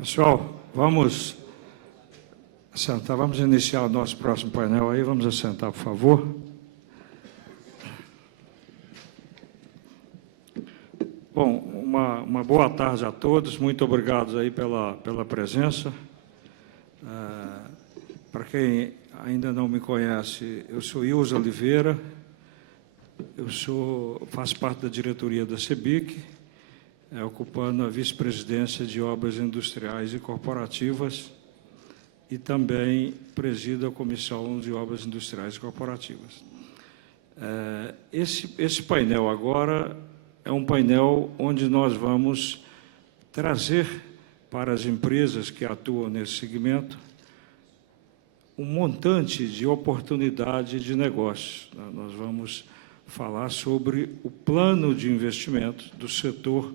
Pessoal, vamos sentar, vamos iniciar o nosso próximo painel aí, vamos assentar, por favor. Bom, uma boa tarde a todos, muito obrigado aí pela presença. Para quem ainda não me conhece, eu sou Ilza Oliveira, faço parte da diretoria da CEBIC, ocupando a vice-presidência de Obras Industriais e Corporativas e também presido a Comissão de Obras Industriais e Corporativas. Esse painel agora é um painel onde nós vamos trazer para as empresas que atuam nesse segmento um montante de oportunidade de negócio. Nós vamos falar sobre o plano de investimento do setor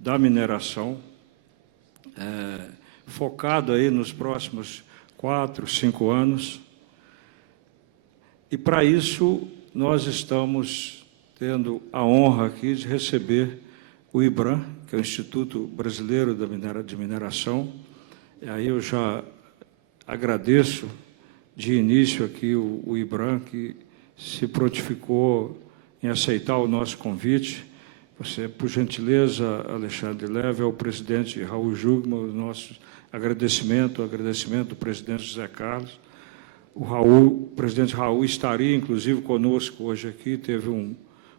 da mineração, focado aí nos próximos 4, 5 anos. E, para isso, nós estamos tendo a honra aqui de receber o IBRAM, que é o Instituto Brasileiro de Mineração. E aí eu já agradeço de início aqui o IBRAM, que se prontificou em aceitar o nosso convite. Você, por gentileza, Alexandre, leve ao presidente Raul Jugman o nosso agradecimento do presidente José Carlos. O presidente Raul estaria, inclusive, conosco hoje aqui, teve um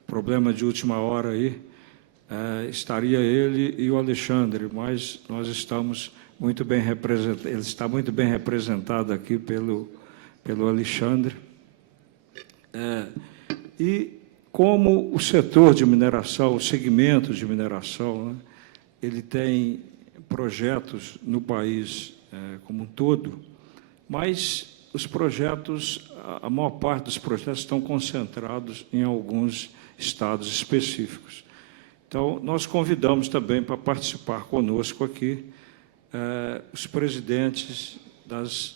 problema de última hora aí, estaria ele e o Alexandre, mas nós estamos muito bem representados, ele está muito bem representado aqui pelo Alexandre. E como o setor de mineração, o segmento de mineração, né, ele tem projetos no país como um todo, mas os projetos, a maior parte dos projetos estão concentrados em alguns estados específicos. Então, nós convidamos também para participar conosco aqui os presidentes das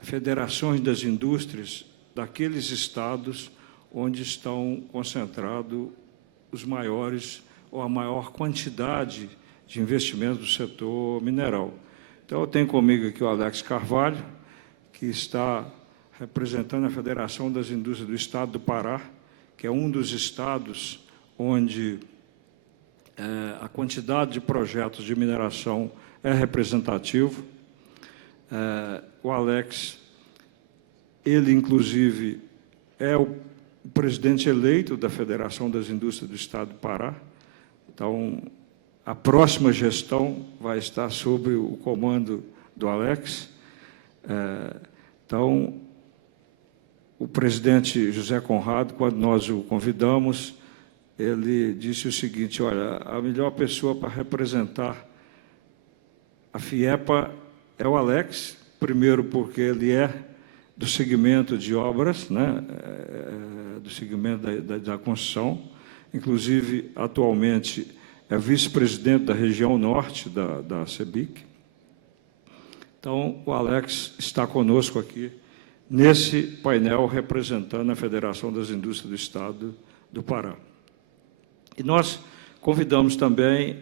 federações das indústrias daqueles estados onde estão concentrados os maiores ou a maior quantidade de investimentos do setor mineral. Então, eu tenho comigo aqui o Alex Carvalho, que está representando a Federação das Indústrias do Estado do Pará, que é um dos estados onde a quantidade de projetos de mineração é representativo. O Alex, ele, inclusive, é o presidente eleito da Federação das Indústrias do Estado do Pará. Então, a próxima gestão vai estar sob o comando do Alex. Então, o presidente José Conrado, quando nós o convidamos, ele disse o seguinte: olha, a melhor pessoa para representar a FIEPA é o Alex, primeiro porque ele é do segmento de obras, né, do segmento da construção, inclusive, atualmente, é vice-presidente da região norte da CEBIC. Então, o Alex está conosco aqui, nesse painel, representando a Federação das Indústrias do Estado do Pará. E nós convidamos também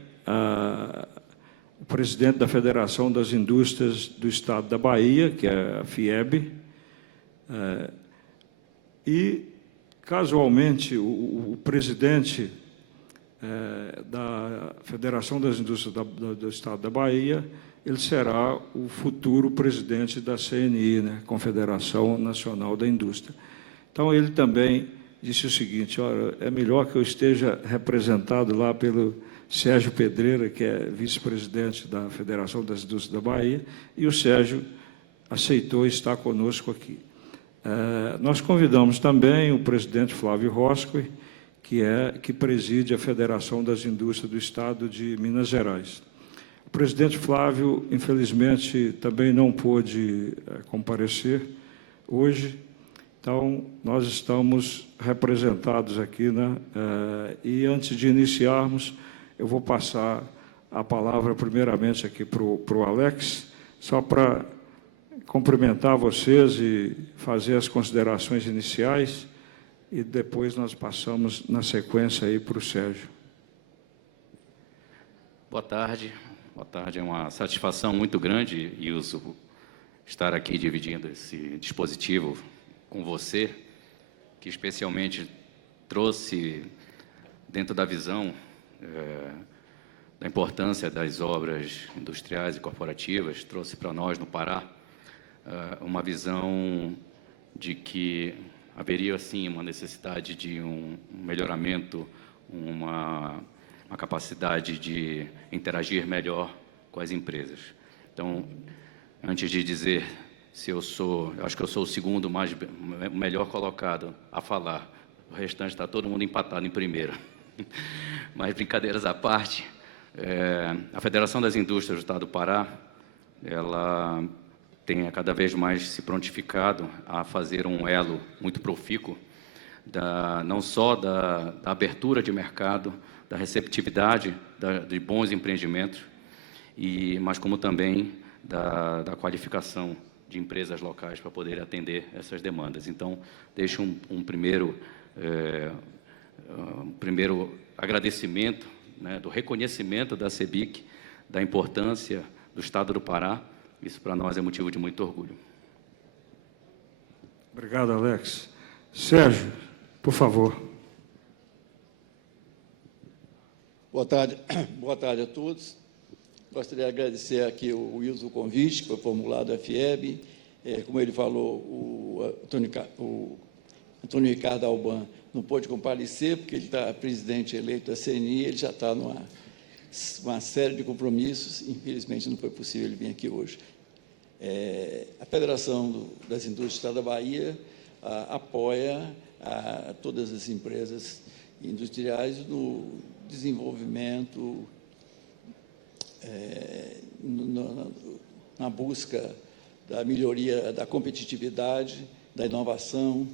o presidente da Federação das Indústrias do Estado da Bahia, que é a FIEB, e, casualmente, o presidente da Federação das Indústrias do Estado da Bahia, ele será o futuro presidente da CNI, né, Confederação Nacional da Indústria. Então, ele também disse o seguinte: olha, é melhor que eu esteja representado lá pelo Sérgio Pedreira, que é vice-presidente da Federação das Indústrias da Bahia, e o Sérgio aceitou estar conosco aqui. Nós convidamos também o presidente Flávio Roscoe, que preside a Federação das Indústrias do Estado de Minas Gerais. O presidente Flávio, infelizmente, também não pôde comparecer hoje, então nós estamos representados aqui, né? E antes de iniciarmos, eu vou passar a palavra primeiramente aqui para o Alex, só para cumprimentar vocês e fazer as considerações iniciais, e depois nós passamos na sequência aí para o Sérgio. Boa tarde, Boa tarde. É uma satisfação muito grande, Ilson, estar aqui dividindo esse dispositivo com você, que especialmente trouxe, dentro da visão da importância das obras industriais e corporativas, trouxe para nós, no Pará, uma visão de que haveria, sim, uma necessidade de um melhoramento, uma capacidade de interagir melhor com as empresas. Então, antes de dizer se eu acho que eu sou o segundo melhor colocado a falar, o restante está todo mundo empatado em primeiro. Mas, brincadeiras à parte, a Federação das Indústrias do Estado do Pará, ela tem cada vez mais se prontificado a fazer um elo muito profícuo, não só da abertura de mercado, da receptividade de bons empreendimentos, mas como também da qualificação de empresas locais para poder atender essas demandas. Então, deixo um primeiro agradecimento, né, do reconhecimento da CEBIC, da importância do Estado do Pará. Isso, para nós, é motivo de muito orgulho. Obrigado, Alex. Sérgio, por favor. Boa tarde a todos. Gostaria de agradecer aqui o Wilson o convite que foi formulado à FIEB. Como ele falou, o Antônio Ricardo Alban não pôde comparecer, porque ele está presidente eleito da CNI, ele já está numa série de compromissos, infelizmente não foi possível ele vir aqui hoje. A Federação das Indústrias do Estado da Bahia apoia todas as empresas industriais no desenvolvimento, na busca da melhoria da competitividade, da inovação.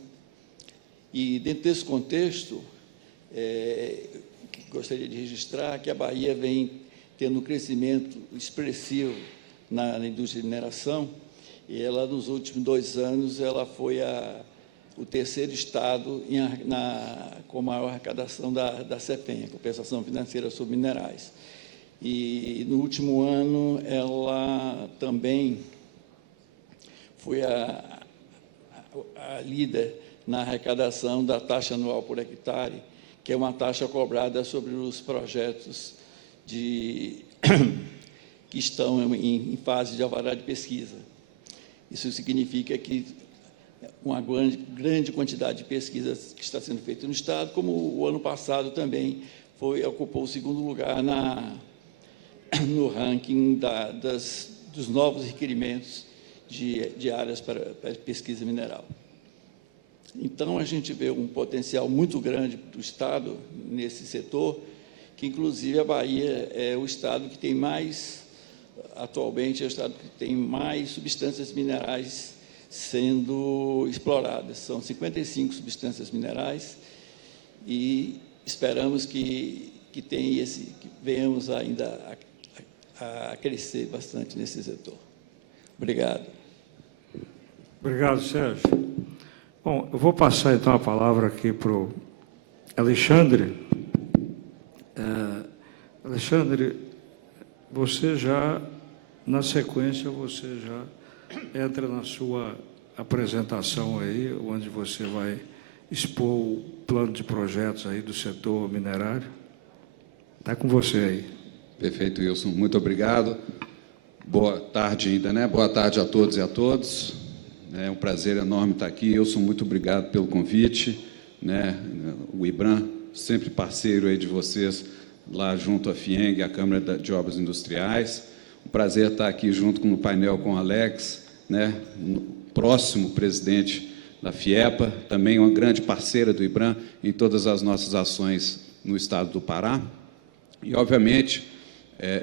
E, dentro desse contexto, gostaria de registrar que a Bahia vem tendo um crescimento expressivo na indústria de mineração, e ela, nos últimos 2 anos, ela foi o terceiro estado com maior arrecadação da CEFEM, a Compensação Financeira sobre Minerais. E, no último ano, ela também foi a líder na arrecadação da taxa anual por hectare, que é uma taxa cobrada sobre os projetos que estão em fase de alvará de pesquisa. Isso significa que uma grande quantidade de pesquisas que está sendo feita no Estado, como o ano passado também ocupou o 2º lugar no ranking dos novos requerimentos de áreas para pesquisa mineral. Então, a gente vê um potencial muito grande do Estado nesse setor, que, inclusive, a Bahia é o Estado que tem atualmente, é o Estado que tem mais substâncias minerais sendo exploradas. São 55 substâncias minerais e esperamos que venhamos ainda a crescer bastante nesse setor. Obrigado. Obrigado, Sérgio. Bom, eu vou passar, então, a palavra aqui para o Alexandre. Alexandre, na sequência, você já entra na sua apresentação aí, onde você vai expor o plano de projetos aí do setor minerário. Está com você aí. Perfeito, Wilson. Muito obrigado. Boa tarde ainda, né? Boa tarde a todos e a todas. É um prazer enorme estar aqui. Wilson, muito obrigado pelo convite, né? O IBRAM, sempre parceiro aí de vocês, lá junto à FIENG, a Câmara de Obras Industriais. Um prazer estar aqui junto no painel com o Alex, né? Próximo presidente da FIEPA, também uma grande parceira do IBRAM em todas as nossas ações no estado do Pará. E, obviamente,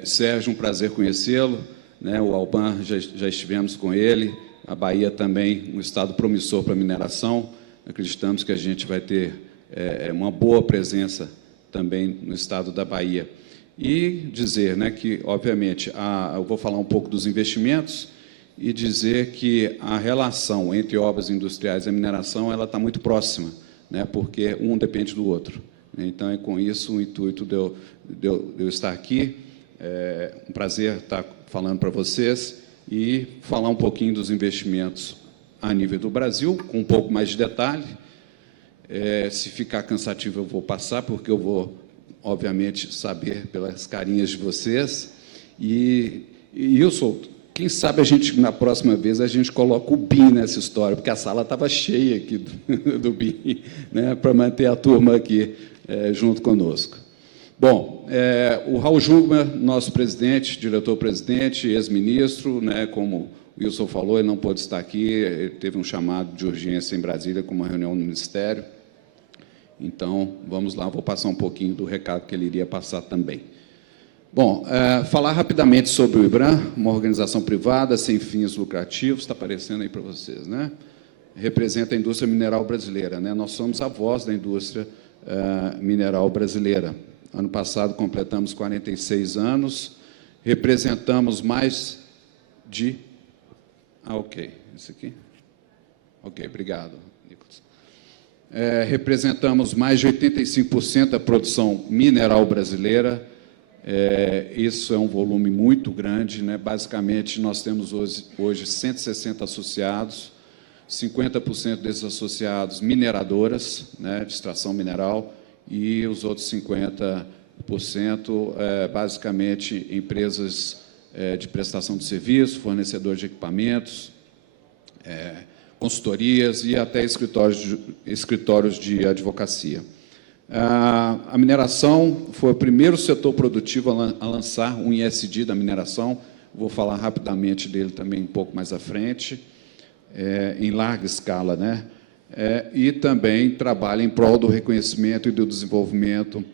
Sérgio, um prazer conhecê-lo, né? O Alban, já estivemos com ele, a Bahia também, um estado promissor para a mineração. Acreditamos que a gente vai ter uma boa presença também no estado da Bahia. E dizer, né, que, obviamente, eu vou falar um pouco dos investimentos e dizer que a relação entre obras industriais e a mineração ela está muito próxima, né, porque um depende do outro. Então, é com isso o intuito de eu estar aqui. É um prazer estar falando para vocês e falar um pouquinho dos investimentos a nível do Brasil, com um pouco mais de detalhe. Se ficar cansativo, eu vou passar, porque eu vou, obviamente, saber pelas carinhas de vocês. E Wilson, quem sabe a gente, na próxima vez, a gente coloca o BIM nessa história, porque a sala estava cheia aqui do BIM, né, para manter a turma aqui junto conosco. Bom, o Raul Jungmann, nosso presidente, diretor-presidente, ex-ministro, né, como o Wilson falou, ele não pôde estar aqui, ele teve um chamado de urgência em Brasília, com uma reunião no Ministério. Então, vamos lá, vou passar um pouquinho do recado que ele iria passar também. Bom, falar rapidamente sobre o IBRAM, uma organização privada sem fins lucrativos, está aparecendo aí para vocês, né? Representa a indústria mineral brasileira, né? Nós somos a voz da indústria mineral brasileira. Ano passado completamos 46 anos, representamos mais de... ok, isso aqui? Ok, obrigado, Nicolas. Representamos mais de 85% da produção mineral brasileira. Isso é um volume muito grande, né? Basicamente, nós temos hoje 160 associados, 50% desses associados mineradoras, né, de extração mineral, e os outros 50%, basicamente, empresas de prestação de serviço, fornecedores de equipamentos, consultorias e até escritórios de advocacia. A mineração foi o primeiro setor produtivo a lançar um ISD da mineração, vou falar rapidamente dele também um pouco mais à frente, em larga escala, né? E também trabalha em prol do reconhecimento e do desenvolvimento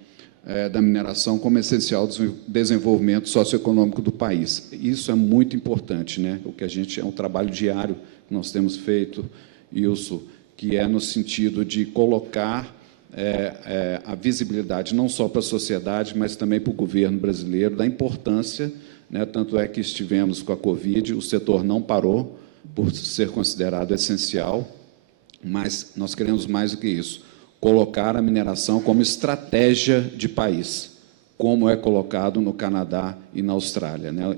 da mineração como essencial do desenvolvimento socioeconômico do país. Isso é muito importante, né? O que a gente é um trabalho diário que nós temos feito, Wilson, que é no sentido de colocar a visibilidade não só para a sociedade, mas também para o governo brasileiro, da importância, né? Tanto é que estivemos com a Covid, o setor não parou por ser considerado essencial, mas nós queremos mais do que isso, colocar a mineração como estratégia de país, como é colocado no Canadá e na Austrália, né?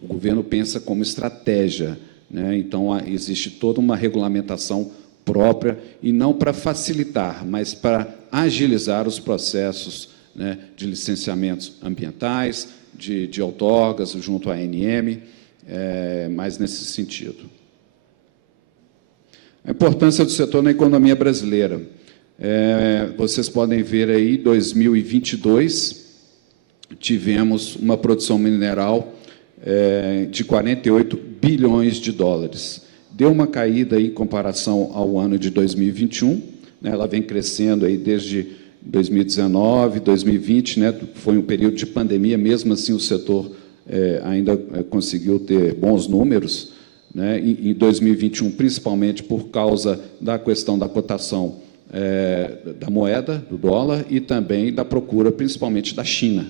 O governo pensa como estratégia, né? Então, existe toda uma regulamentação própria, e não para facilitar, mas para agilizar os processos, né, de licenciamentos ambientais, de outorgas junto à ANM, mais nesse sentido. A importância do setor na economia brasileira. Vocês podem ver aí, 2022, tivemos uma produção mineral de 48 bilhões de dólares. Deu uma caída aí em comparação ao ano de 2021, né? Ela vem crescendo aí desde 2019, 2020, né? Foi um período de pandemia, mesmo assim o setor ainda conseguiu ter bons números, né? Em 2021, principalmente por causa da questão da cotação da moeda, do dólar, e também da procura, principalmente da China,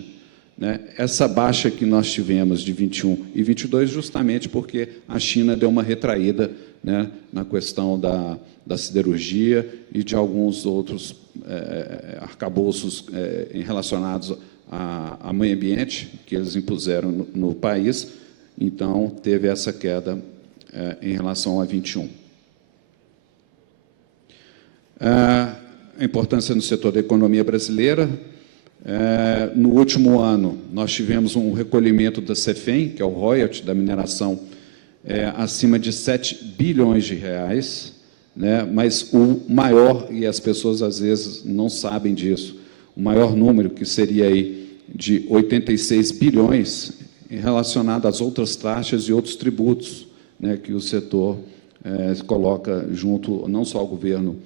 né? Essa baixa que nós tivemos de 21 e 22, justamente porque a China deu uma retraída, né, na questão da siderurgia e de alguns outros arcabouços relacionados ao meio ambiente que eles impuseram no país. Então, teve essa queda em relação a 21. A importância no setor da economia brasileira. No último ano, nós tivemos um recolhimento da CEFEM, que é o royalty da mineração, acima de 7 bilhões de reais, né? Mas o maior, e as pessoas às vezes não sabem disso, o maior número, que seria aí de 86 bilhões, relacionado às outras taxas e outros tributos, né, que o setor coloca junto, não só ao governo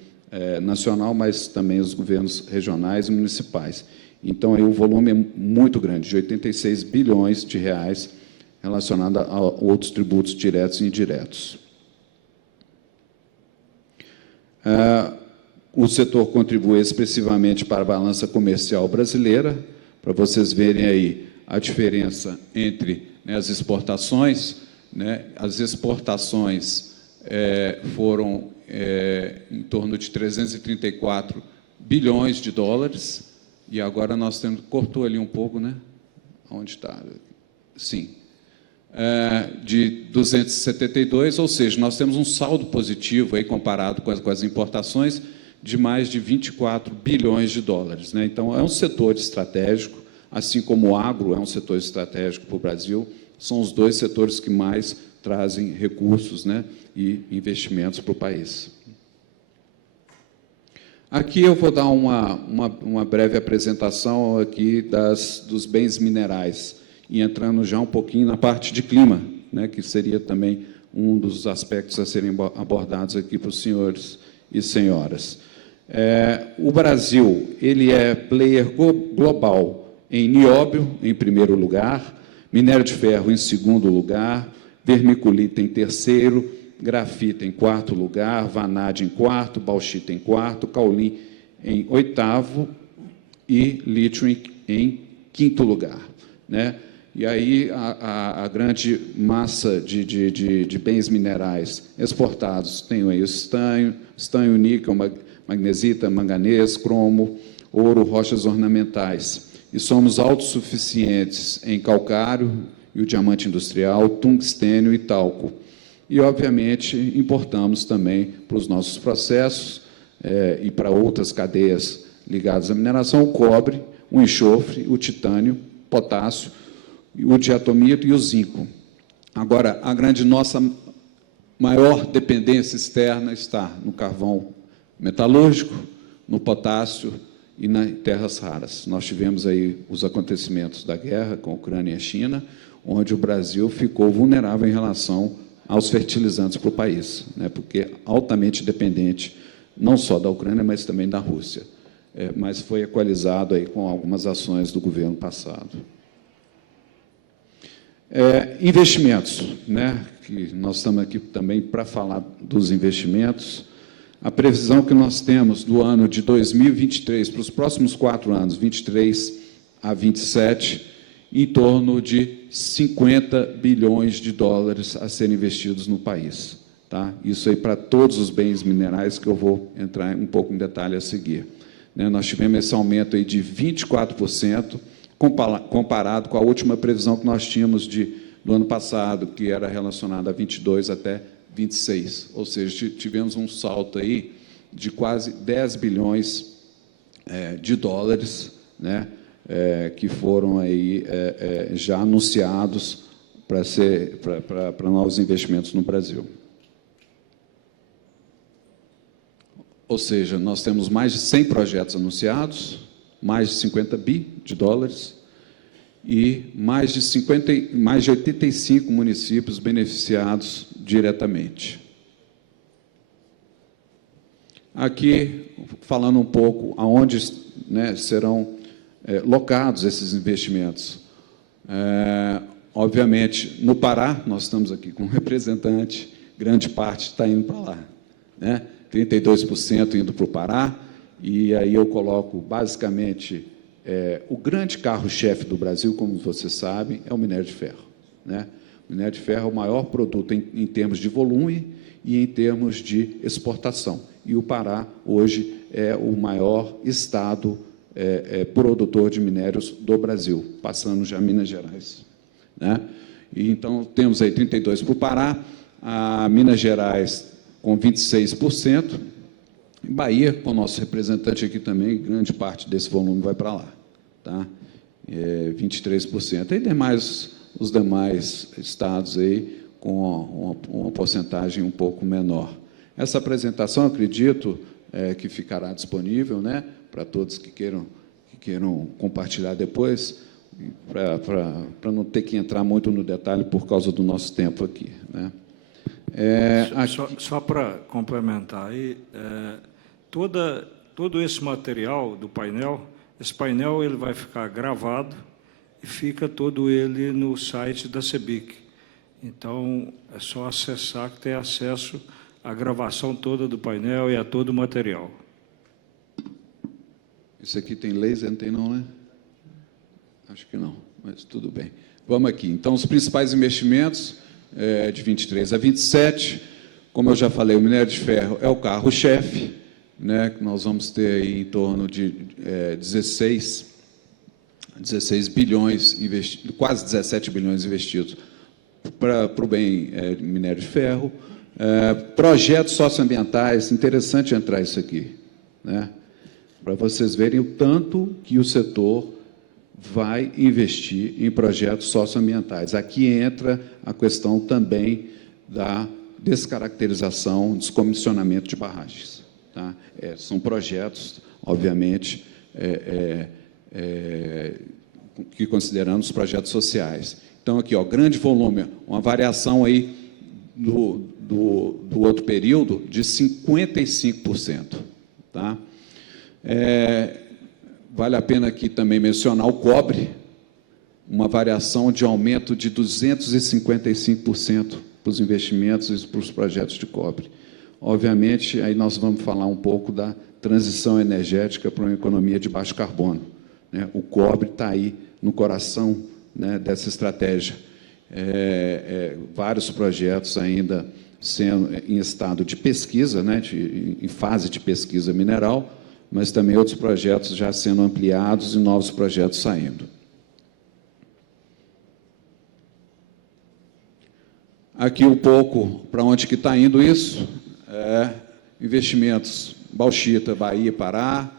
nacional, mas também os governos regionais e municipais. Então, aí o volume é muito grande, de 86 bilhões de reais, relacionado a outros tributos diretos e indiretos. O setor contribui expressivamente para a balança comercial brasileira, para vocês verem aí a diferença entre, né, as exportações, né? As exportações foram em torno de 334 bilhões de dólares, e agora nós temos... Cortou ali um pouco, né? Onde está? Sim. De 272, ou seja, nós temos um saldo positivo aí comparado com as importações de mais de 24 bilhões de dólares, né? Então, é um setor estratégico, assim como o agro é um setor estratégico para o Brasil, são os dois setores que mais trazem recursos, né, e investimentos para o país. Aqui eu vou dar uma breve apresentação aqui dos bens minerais, e entrando já um pouquinho na parte de clima, né, que seria também um dos aspectos a serem abordados aqui para os senhores e senhoras. O Brasil, ele é player global em nióbio, em primeiro lugar, minério de ferro em segundo lugar, vermiculita em terceiro, grafita em quarto lugar, vanádio em quarto, bauxita em quarto, cauli em oitavo e lítio em quinto lugar, né? E aí a grande massa de bens minerais exportados tem aí o estanho, níquel, magnesita, manganês, cromo, ouro, rochas ornamentais. E somos autossuficientes em calcário e o diamante industrial, tungstênio e talco. E, obviamente, importamos também para os nossos processos e para outras cadeias ligadas à mineração o cobre, o enxofre, o titânio, potássio, o diatomito e o zinco. Agora, nossa maior dependência externa está no carvão metalúrgico, no potássio e nas terras raras. Nós tivemos aí os acontecimentos da guerra com a Ucrânia e a China, onde o Brasil ficou vulnerável em relação aos fertilizantes para o país, né, porque é altamente dependente, não só da Ucrânia, mas também da Rússia. Mas foi equalizado aí com algumas ações do governo passado. Investimentos, né, que nós estamos aqui também para falar dos investimentos. A previsão que nós temos do ano de 2023, para os próximos 4 anos, 23 a 27, em torno de 50 bilhões de dólares a serem investidos no país. Tá? Isso aí para todos os bens minerais, que eu vou entrar um pouco em detalhe a seguir. Né, nós tivemos esse aumento aí de 24%, comparado com a última previsão que nós tínhamos do ano passado, que era relacionada a 22 até 26, ou seja, tivemos um salto aí de quase 10 bilhões de dólares, né, que foram aí já anunciados para novos investimentos no Brasil. Ou seja, nós temos mais de 100 projetos anunciados, mais de 50 bi de dólares e mais de 85 municípios beneficiados diretamente. Aqui, falando um pouco aonde, né, serão locados esses investimentos. Obviamente, no Pará, nós estamos aqui com um representante, grande parte está indo para lá, né? 32% indo para o Pará, e aí eu coloco, basicamente, o grande carro-chefe do Brasil, como vocês sabem, é o minério de ferro, né? O minério de ferro é o maior produto em termos de volume e em termos de exportação. E o Pará, hoje, é o maior estado produtor de minérios do Brasil, passando já Minas Gerais, né? E, então, temos aí 32% para o Pará, a Minas Gerais com 26%, e Bahia, com o nosso representante aqui também, grande parte desse volume vai para lá, tá? 23%. E os demais estados aí com uma porcentagem um pouco menor. Essa apresentação, acredito, que ficará disponível, né, para todos que queiram compartilhar depois, para não ter que entrar muito no detalhe por causa do nosso tempo aqui, né? Só para complementar aí, todo esse material do painel, esse painel ele vai ficar gravado e fica todo ele no site da CEBIC. Então, é só acessar que tem acesso à gravação toda do painel e a todo o material. Isso aqui tem laser, não tem não, né? Acho que não, mas tudo bem. Vamos aqui. Então, os principais investimentos de 23 a 27, como eu já falei, o minério de ferro é o carro-chefe, né, que nós vamos ter aí em torno de 16 16 bilhões, quase 17 bilhões investidos para o bem minério de ferro. Projetos socioambientais, interessante entrar isso aqui, né? Para vocês verem o tanto que o setor vai investir em projetos socioambientais. Aqui entra a questão também da descaracterização, descomissionamento de barragens. Tá? São projetos, obviamente, que consideramos projetos sociais. Então, aqui, ó, grande volume, uma variação aí do outro período de 55%. Tá? Vale a pena aqui também mencionar o cobre, uma variação de aumento de 255% para os investimentos e para os projetos de cobre. Obviamente, aí nós vamos falar um pouco da transição energética para uma economia de baixo carbono, né? O cobre está aí no coração, né, dessa estratégia. Vários projetos ainda sendo em estado de pesquisa, né, em fase de pesquisa mineral, mas também outros projetos já sendo ampliados e novos projetos saindo. Aqui um pouco para onde que está indo isso. Investimentos, Bauxita, Bahia, Pará,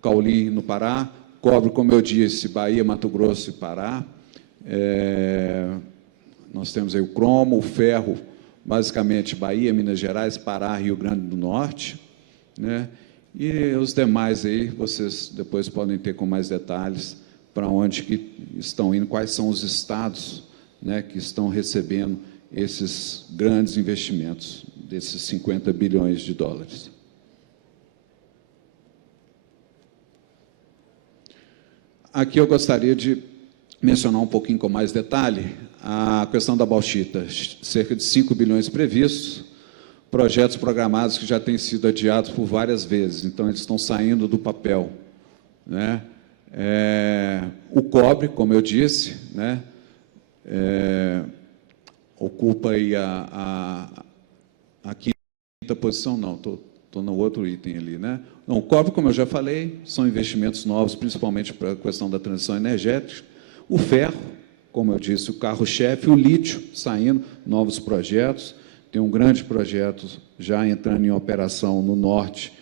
Cauli, no Pará, cobre, como eu disse, Bahia, Mato Grosso e Pará. Nós temos aí o cromo, o ferro, basicamente Bahia, Minas Gerais, Pará, Rio Grande do Norte, né? E os demais aí, vocês depois podem ter com mais detalhes para onde que estão indo, quais são os estados, né, que estão recebendo esses grandes investimentos, desses 50 bilhões de dólares. Aqui eu gostaria de mencionar um pouquinho com mais detalhe a questão da bauxita, cerca de 5 bilhões previstos, projetos programados que já têm sido adiados por várias vezes, então eles estão saindo do papel, né? O cobre, como eu disse, né, ocupa aí a quinta posição, não, estou no outro item ali, né? Não, o cobre, como eu já falei, são investimentos novos, principalmente para a questão da transição energética. O ferro, como eu disse, o carro-chefe, o lítio, saindo, novos projetos. Tem um grande projeto já entrando em operação no norte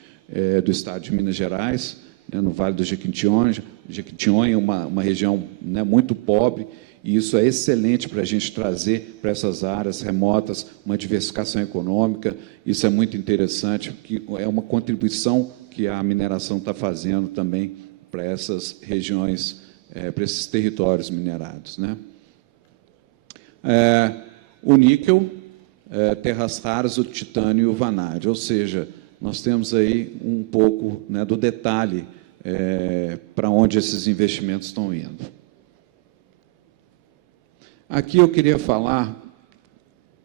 do estado de Minas Gerais, né, no Vale do Jequitinhonha. Jequitinhonha é uma região, né, muito pobre, e isso é excelente para a gente trazer para essas áreas remotas uma diversificação econômica. Isso é muito interessante, porque é uma contribuição que a mineração está fazendo também para essas regiões, para esses territórios minerados, né? O níquel, terras raras, o titânio e o vanádio, ou seja, nós temos aí um pouco, né, do detalhe para onde esses investimentos estão indo. Aqui eu queria falar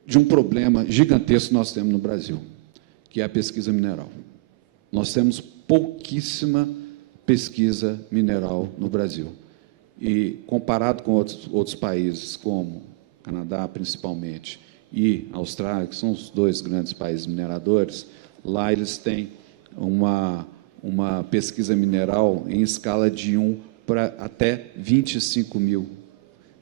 de um problema gigantesco que nós temos no Brasil, que é a pesquisa mineral. Nós temos pouquíssima pesquisa mineral no Brasil. E, comparado com outros países, como Canadá, principalmente, e Austrália, que são os dois grandes países mineradores, lá eles têm uma pesquisa mineral em escala de 1 para até 25 mil.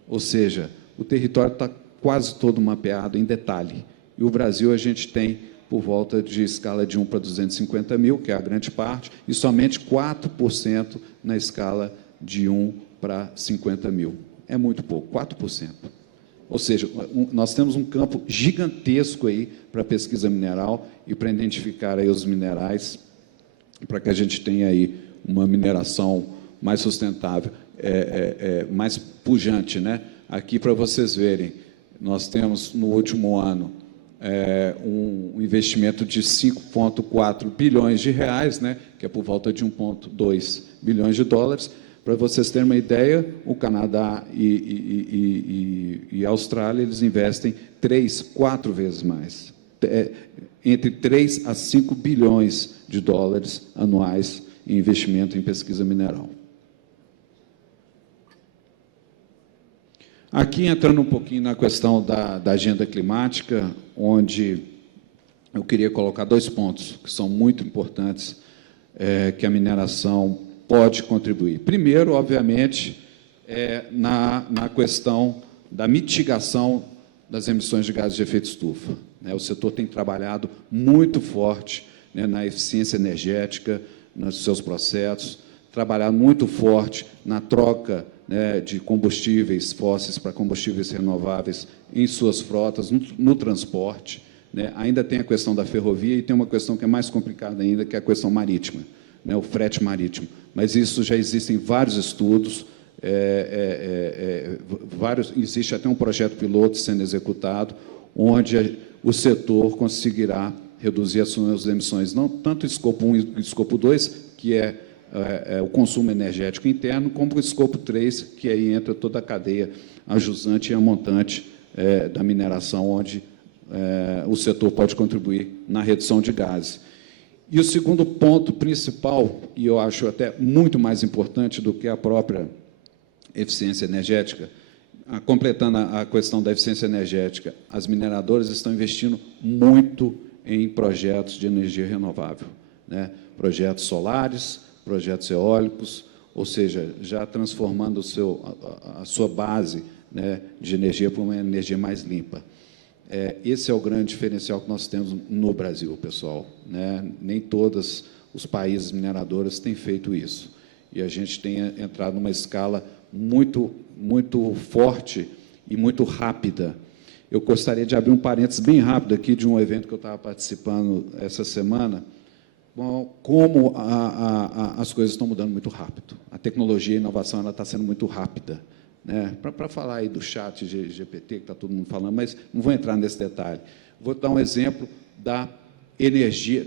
Ou seja, o território está quase todo mapeado em detalhe. E o Brasil, a gente tem por volta de escala de 1 para 250 mil, que é a grande parte, e somente 4% na escala de 1 para 50 mil. É muito pouco, 4%. Ou seja, nós temos um campo gigantesco aí para pesquisa mineral e para identificar aí os minerais, para que a gente tenha aí uma mineração mais sustentável, mais pujante, né? Aqui, para vocês verem, nós temos, no último ano, um investimento de 5,4 bilhões de reais, né, que é por volta de 1,2 bilhões de dólares. Para vocês terem uma ideia, o Canadá e a Austrália, eles investem 3, 4 vezes mais, entre 3 a 5 bilhões de dólares anuais em investimento em pesquisa mineral. Aqui, entrando um pouquinho na questão da agenda climática, onde eu queria colocar 2 pontos que são muito importantes, que a mineração pode contribuir. Primeiro, obviamente, na questão da mitigação das emissões de gases de efeito estufa. O setor tem trabalhado muito forte, né, na eficiência energética, nos seus processos, trabalhado muito forte na troca, né, de combustíveis fósseis para combustíveis renováveis em suas frotas, no transporte, né. Ainda tem a questão da ferrovia e tem uma questão que é mais complicada ainda, que é a questão marítima, né, o frete marítimo. Mas isso já existem vários estudos, existe até um projeto piloto sendo executado, onde o setor conseguirá reduzir as suas emissões, não tanto escopo 1 e escopo 2, que é o consumo energético interno, como o escopo 3, que aí entra toda a cadeia, a jusante e a montante da mineração, onde o setor pode contribuir na redução de gases. E o segundo ponto principal, e eu acho até muito mais importante do que a própria eficiência energética, completando a questão da eficiência energética, as mineradoras estão investindo muito em projetos de energia renovável, né? Projetos solares, projetos eólicos, ou seja, já transformando a sua base, né, de energia para uma energia mais limpa. Esse é o grande diferencial que nós temos no Brasil, pessoal, né? Nem todos os países mineradores têm feito isso. E a gente tem entrado numa escala muito forte e muito rápida. Eu gostaria de abrir um parênteses bem rápido aqui de um evento que eu estava participando essa semana. Bom, como as coisas estão mudando muito rápido. A tecnologia e a inovação ela está sendo muito rápida, né? Para falar aí do chat GPT, que está todo mundo falando, mas não vou entrar nesse detalhe. Vou dar um exemplo da energia,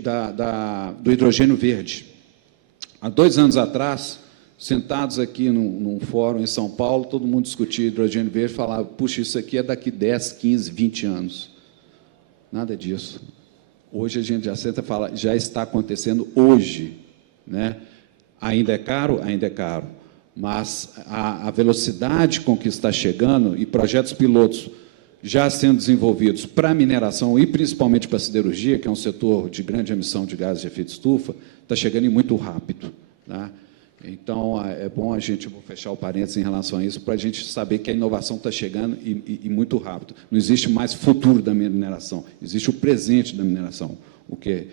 do hidrogênio verde. Há 2 anos atrás, sentados aqui num fórum em São Paulo, todo mundo discutia hidrogênio verde, falava, puxa, isso aqui é daqui 10, 15, 20 anos. Nada disso. Hoje a gente já senta e fala, já está acontecendo hoje, né? Ainda é caro? Ainda é caro. Mas a velocidade com que está chegando e projetos pilotos já sendo desenvolvidos para a mineração e principalmente para a siderurgia, que é um setor de grande emissão de gases de efeito estufa, está chegando e muito rápido, tá? Então, é bom a gente, vou fechar o parênteses em relação a isso, para a gente saber que a inovação está chegando e muito rápido. Não existe mais futuro da mineração, existe o presente da mineração, o que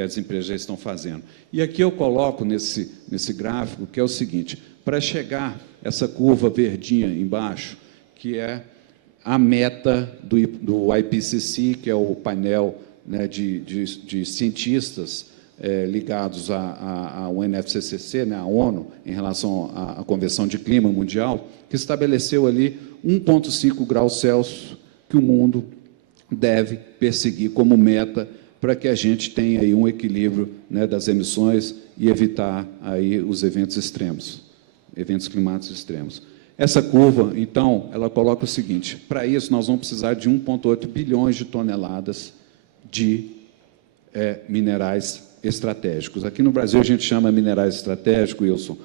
as empresas já estão fazendo. E aqui eu coloco nesse gráfico, que é o seguinte, para chegar essa curva verdinha embaixo, que é a meta do IPCC, que é o painel, né, de cientistas ligados ao UNFCCC, né, à ONU, em relação à Convenção de Clima Mundial, que estabeleceu ali 1,5 graus Celsius que o mundo deve perseguir como meta para que a gente tenha aí um equilíbrio, né, das emissões e evitar aí os eventos extremos, eventos climáticos extremos. Essa curva, então, ela coloca o seguinte, para isso nós vamos precisar de 1,8 bilhões de toneladas de minerais estratégicos. Aqui no Brasil a gente chama minerais estratégicos, Wilson,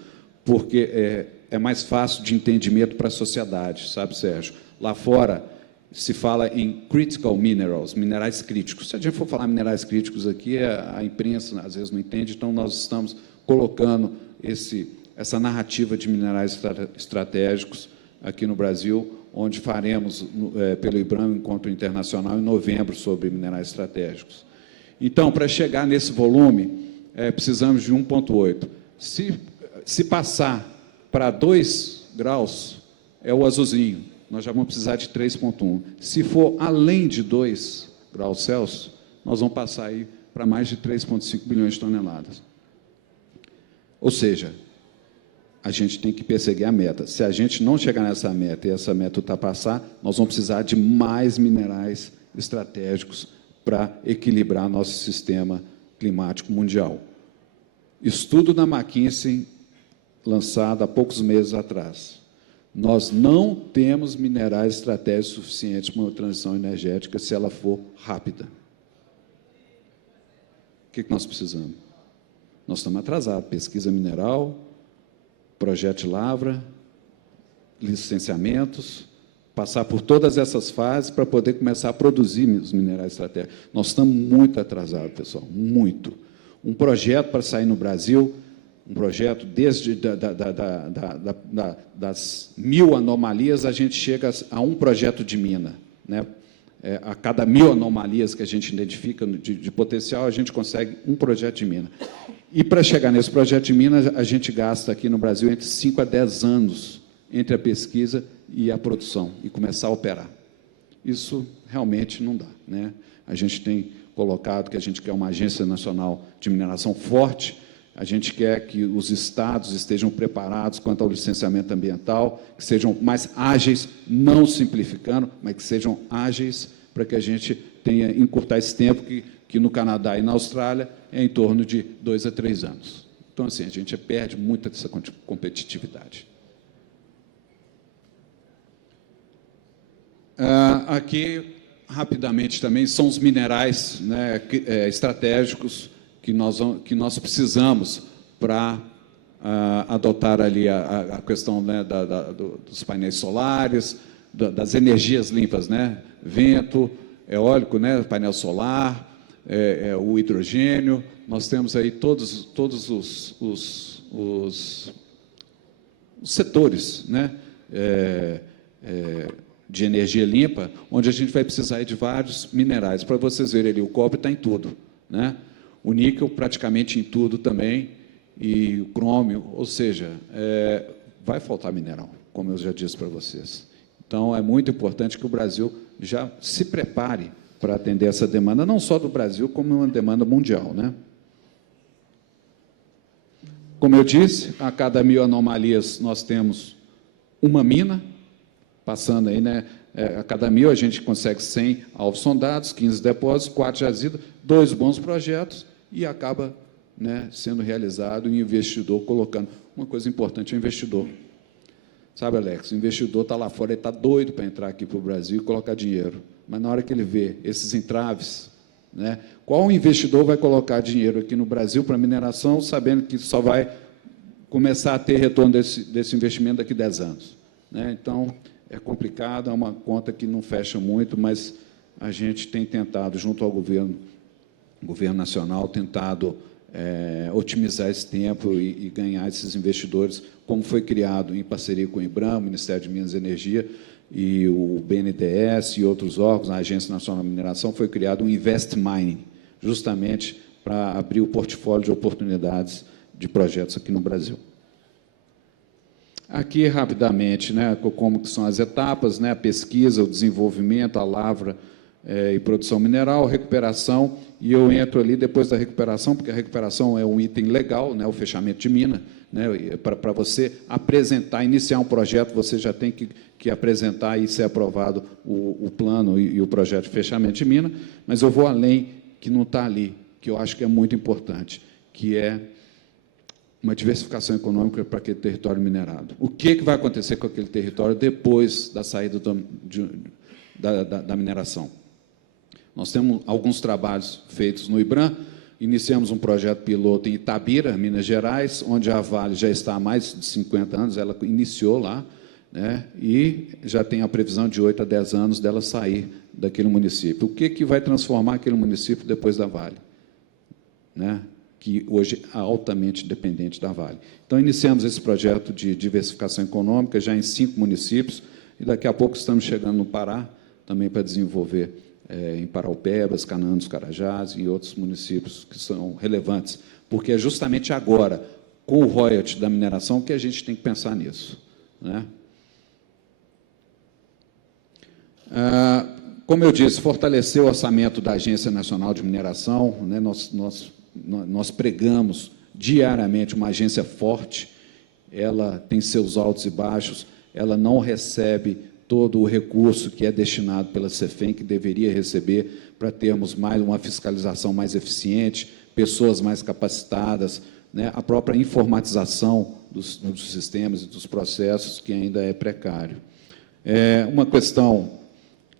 porque é mais fácil de entendimento para a sociedade, sabe, Sérgio? Lá fora se fala em critical minerals, minerais críticos. Se a gente for falar minerais críticos aqui, a imprensa às vezes não entende, então nós estamos colocando essa narrativa de minerais estratégicos aqui no Brasil, onde faremos, pelo IBRAM, um encontro internacional em novembro sobre minerais estratégicos. Então, para chegar nesse volume, precisamos de 1,8. Se passar para 2 graus, é o azulzinho, nós já vamos precisar de 3,1. Se for além de 2 graus Celsius, nós vamos passar aí para mais de 3,5 bilhões de toneladas. Ou seja, a gente tem que perseguir a meta. Se a gente não chegar nessa meta e essa meta ultrapassar, nós vamos precisar de mais minerais estratégicos para equilibrar nosso sistema climático mundial. Estudo da McKinsey, lançado há poucos meses atrás. Nós não temos minerais estratégicos suficientes para uma transição energética se ela for rápida. O que nós precisamos? Nós estamos atrasados. Pesquisa mineral, projeto de lavra, licenciamentos, passar por todas essas fases para poder começar a produzir os minerais estratégicos. Nós estamos muito atrasados, pessoal, muito. Um projeto para sair no Brasil um projeto desde das 1000 anomalias, a gente chega a um projeto de mina, né? A cada 1000 anomalias que a gente identifica de potencial, a gente consegue um projeto de mina. E, para chegar nesse projeto de mina, a gente gasta aqui no Brasil entre 5 a 10 anos entre a pesquisa e a produção, e começar a operar. Isso realmente não dá, né? A gente tem colocado que a gente quer uma agência nacional de mineração forte, a gente quer que os estados estejam preparados quanto ao licenciamento ambiental, que sejam mais ágeis, não simplificando, mas que sejam ágeis para que a gente tenha encurtar esse tempo que no Canadá e na Austrália é em torno de 2 a 3 anos. Então, assim, a gente perde muito dessa competitividade. Aqui, rapidamente também, são os minerais, né, estratégicos que nós precisamos para adotar ali a questão, né, dos painéis solares, das energias limpas, né, vento, eólico, né, painel solar, o hidrogênio. Nós temos aí todos os setores, né, de energia limpa, onde a gente vai precisar de vários minerais. Para vocês verem ali, o cobre está em tudo, né? O níquel praticamente em tudo também, e o crômio, ou seja, vai faltar mineral, como eu já disse para vocês. Então, é muito importante que o Brasil já se prepare para atender essa demanda, não só do Brasil, como uma demanda mundial, né? Como eu disse, a cada 1000 anomalias nós temos uma mina, passando aí, né? A cada 1000 a gente consegue 100 alvos sondados, 15 depósitos, 4 jazidas, 2 bons projetos, e acaba, né, sendo realizado e o investidor colocando. Uma coisa importante é o investidor. Sabe, Alex, o investidor está lá fora, ele está doido para entrar aqui para o Brasil e colocar dinheiro. Mas na hora que ele vê esses entraves, né, qual investidor vai colocar dinheiro aqui no Brasil para mineração, sabendo que só vai começar a ter retorno desse investimento daqui a 10 anos? Né? Então, é complicado, é uma conta que não fecha muito, mas a gente tem tentado, junto ao governo nacional, tentado otimizar esse tempo e ganhar esses investidores, como foi criado em parceria com o IBRAM, o Ministério de Minas e Energia, e o BNDES e outros órgãos, a Agência Nacional de Mineração, foi criado um Invest Mining, justamente para abrir o portfólio de oportunidades de projetos aqui no Brasil. Aqui, rapidamente, né, como que são as etapas, né, a pesquisa, o desenvolvimento, a lavra e produção mineral, recuperação, e eu entro ali depois da recuperação, porque a recuperação é um item legal, né, o fechamento de mina, né, para você apresentar, iniciar um projeto, você já tem que apresentar e ser aprovado o plano e o projeto de fechamento de mina, mas eu vou além, que não está ali, que eu acho que é muito importante, que é uma diversificação econômica para aquele território minerado. O que vai acontecer com aquele território depois da saída da mineração? Nós temos alguns trabalhos feitos no IBRAM, iniciamos um projeto piloto em Itabira, Minas Gerais, onde a Vale já está há mais de 50 anos, ela iniciou lá, né, e já tem a previsão de 8 a 10 anos dela sair daquele município. O que vai transformar aquele município depois da Vale? Né? Que hoje é altamente dependente da Vale. Então, iniciamos esse projeto de diversificação econômica já em 5 municípios, e daqui a pouco estamos chegando no Pará, também para desenvolver em Paraupebas, Canaã dos Carajás e outros municípios que são relevantes, porque é justamente agora, com o royalty da mineração, que a gente tem que pensar nisso. Né? Como eu disse, fortalecer o orçamento da Agência Nacional de Mineração, né? Nós pregamos diariamente uma agência forte, ela tem seus altos e baixos, ela não recebe todo o recurso que é destinado pela CEFEM, que deveria receber, para termos mais uma fiscalização mais eficiente, pessoas mais capacitadas, né? A própria informatização dos sistemas e dos processos, que ainda é precário. Uma questão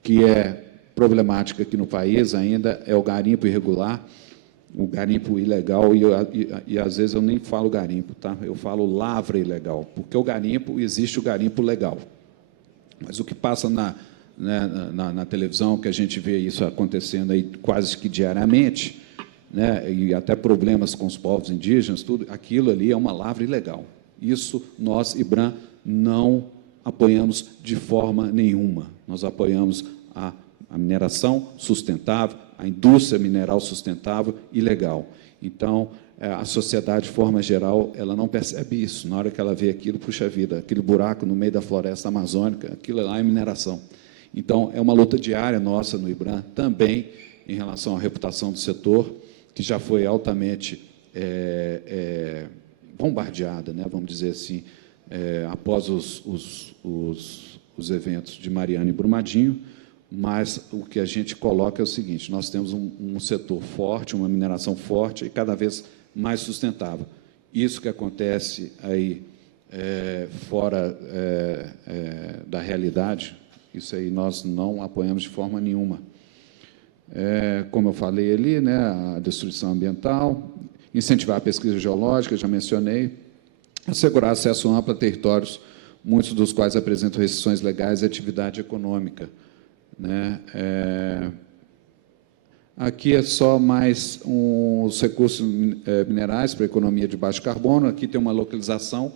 que é problemática aqui no país ainda é o garimpo irregular, o garimpo ilegal, e às vezes eu nem falo garimpo, tá? Eu falo lavra ilegal, porque o garimpo, existe o garimpo legal. Mas o que passa na televisão, que a gente vê isso acontecendo aí quase que diariamente, né, e até problemas com os povos indígenas, tudo, aquilo ali é uma lavra ilegal. Isso nós, IBRAM, não apoiamos de forma nenhuma. Nós apoiamos a mineração sustentável, a indústria mineral sustentável e legal. Então, a sociedade, de forma geral, ela não percebe isso. Na hora que ela vê aquilo, puxa vida, aquele buraco no meio da floresta amazônica, aquilo lá é mineração. Então, é uma luta diária nossa no IBRAM, também em relação à reputação do setor, que já foi altamente bombardeada, né, vamos dizer assim, após os eventos de Mariana e Brumadinho, mas o que a gente coloca é o seguinte: nós temos um setor forte, uma mineração forte e cada vez mais sustentável. Isso que acontece aí fora da realidade, isso aí nós não apoiamos de forma nenhuma. Como eu falei ali, né, a destruição ambiental, incentivar a pesquisa geológica, já mencionei, assegurar acesso amplo a territórios, muitos dos quais apresentam restrições legais e atividade econômica, né? Aqui é só mais os recursos minerais para a economia de baixo carbono. Aqui tem uma localização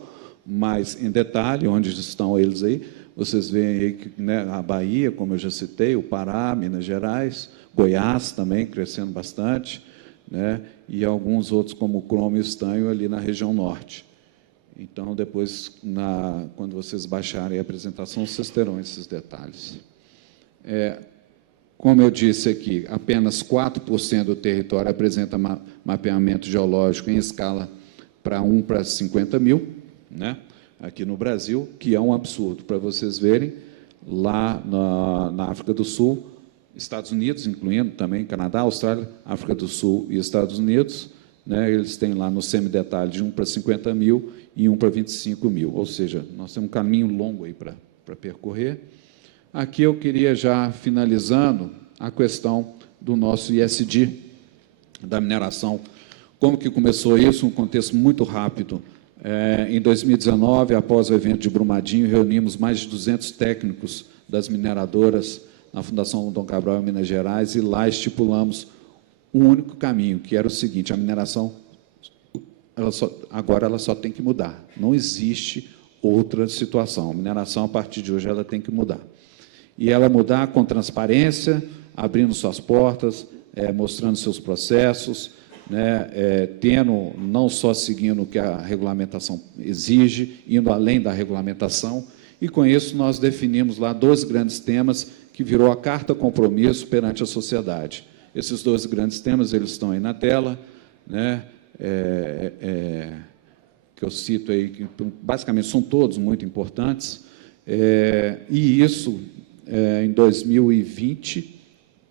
mais em detalhe, onde estão eles aí. Vocês veem aí que, né, a Bahia, como eu já citei, o Pará, Minas Gerais, Goiás também crescendo bastante, né, e alguns outros, como o cromo e o estanho, ali na região norte. Então, depois, quando vocês baixarem a apresentação, vocês terão esses detalhes. Como eu disse aqui, apenas 4% do território apresenta mapeamento geológico em escala para 1 para 50 mil, né, aqui no Brasil, que é um absurdo. Para vocês verem, lá na África do Sul, Estados Unidos, incluindo também Canadá, Austrália, África do Sul e Estados Unidos, né, eles têm lá no semidetalhe de 1 para 50 mil e 1 para 25 mil, ou seja, nós temos um caminho longo aí para percorrer. Aqui eu queria, já finalizando, a questão do nosso ISD, da mineração. Como que começou isso? Um contexto muito rápido. Em 2019, após o evento de Brumadinho, reunimos mais de 200 técnicos das mineradoras na Fundação Dom Cabral, em Minas Gerais, e lá estipulamos um único caminho, que era o seguinte: a mineração, agora ela só tem que mudar. Não existe outra situação. A mineração, a partir de hoje, ela tem que mudar. E ela mudar com transparência, abrindo suas portas, mostrando seus processos, né, não só seguindo o que a regulamentação exige, indo além da regulamentação, e com isso nós definimos lá 12 grandes temas que virou a carta compromisso perante a sociedade. Esses 12 grandes temas, eles estão aí na tela, né, que eu cito aí, que basicamente são todos muito importantes, e isso, em 2020,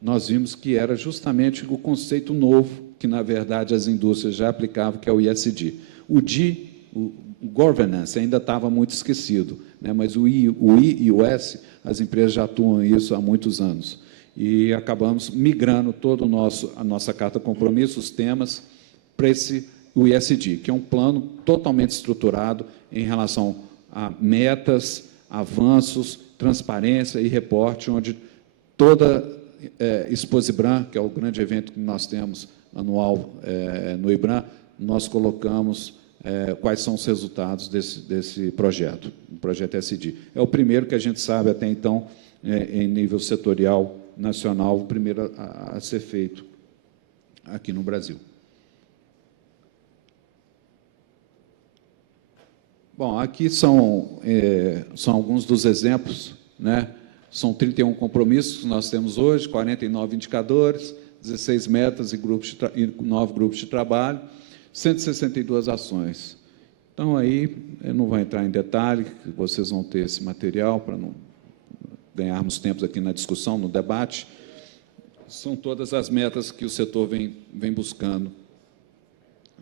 nós vimos que era justamente o conceito novo, que, na verdade, as indústrias já aplicavam, que é o ISD. O D, o governance, ainda estava muito esquecido, né? Mas o I e o S, as empresas já atuam isso há muitos anos. E acabamos migrando toda a nossa carta compromisso, os temas, para o ISD, que é um plano totalmente estruturado em relação a metas, avanços, transparência e reporte, onde toda Exposibram, que é o grande evento que nós temos anual no IBRAM, nós colocamos quais são os resultados desse projeto, o projeto SD. É o primeiro que a gente sabe até então, em nível setorial nacional, o primeiro a ser feito aqui no Brasil. Bom, aqui são alguns dos exemplos, né? São 31 compromissos que nós temos hoje, 49 indicadores, 16 metas e 9 grupos de trabalho, 162 ações. Então, aí, eu não vou entrar em detalhe, vocês vão ter esse material para não ganharmos tempo aqui na discussão, no debate. São todas as metas que o setor vem buscando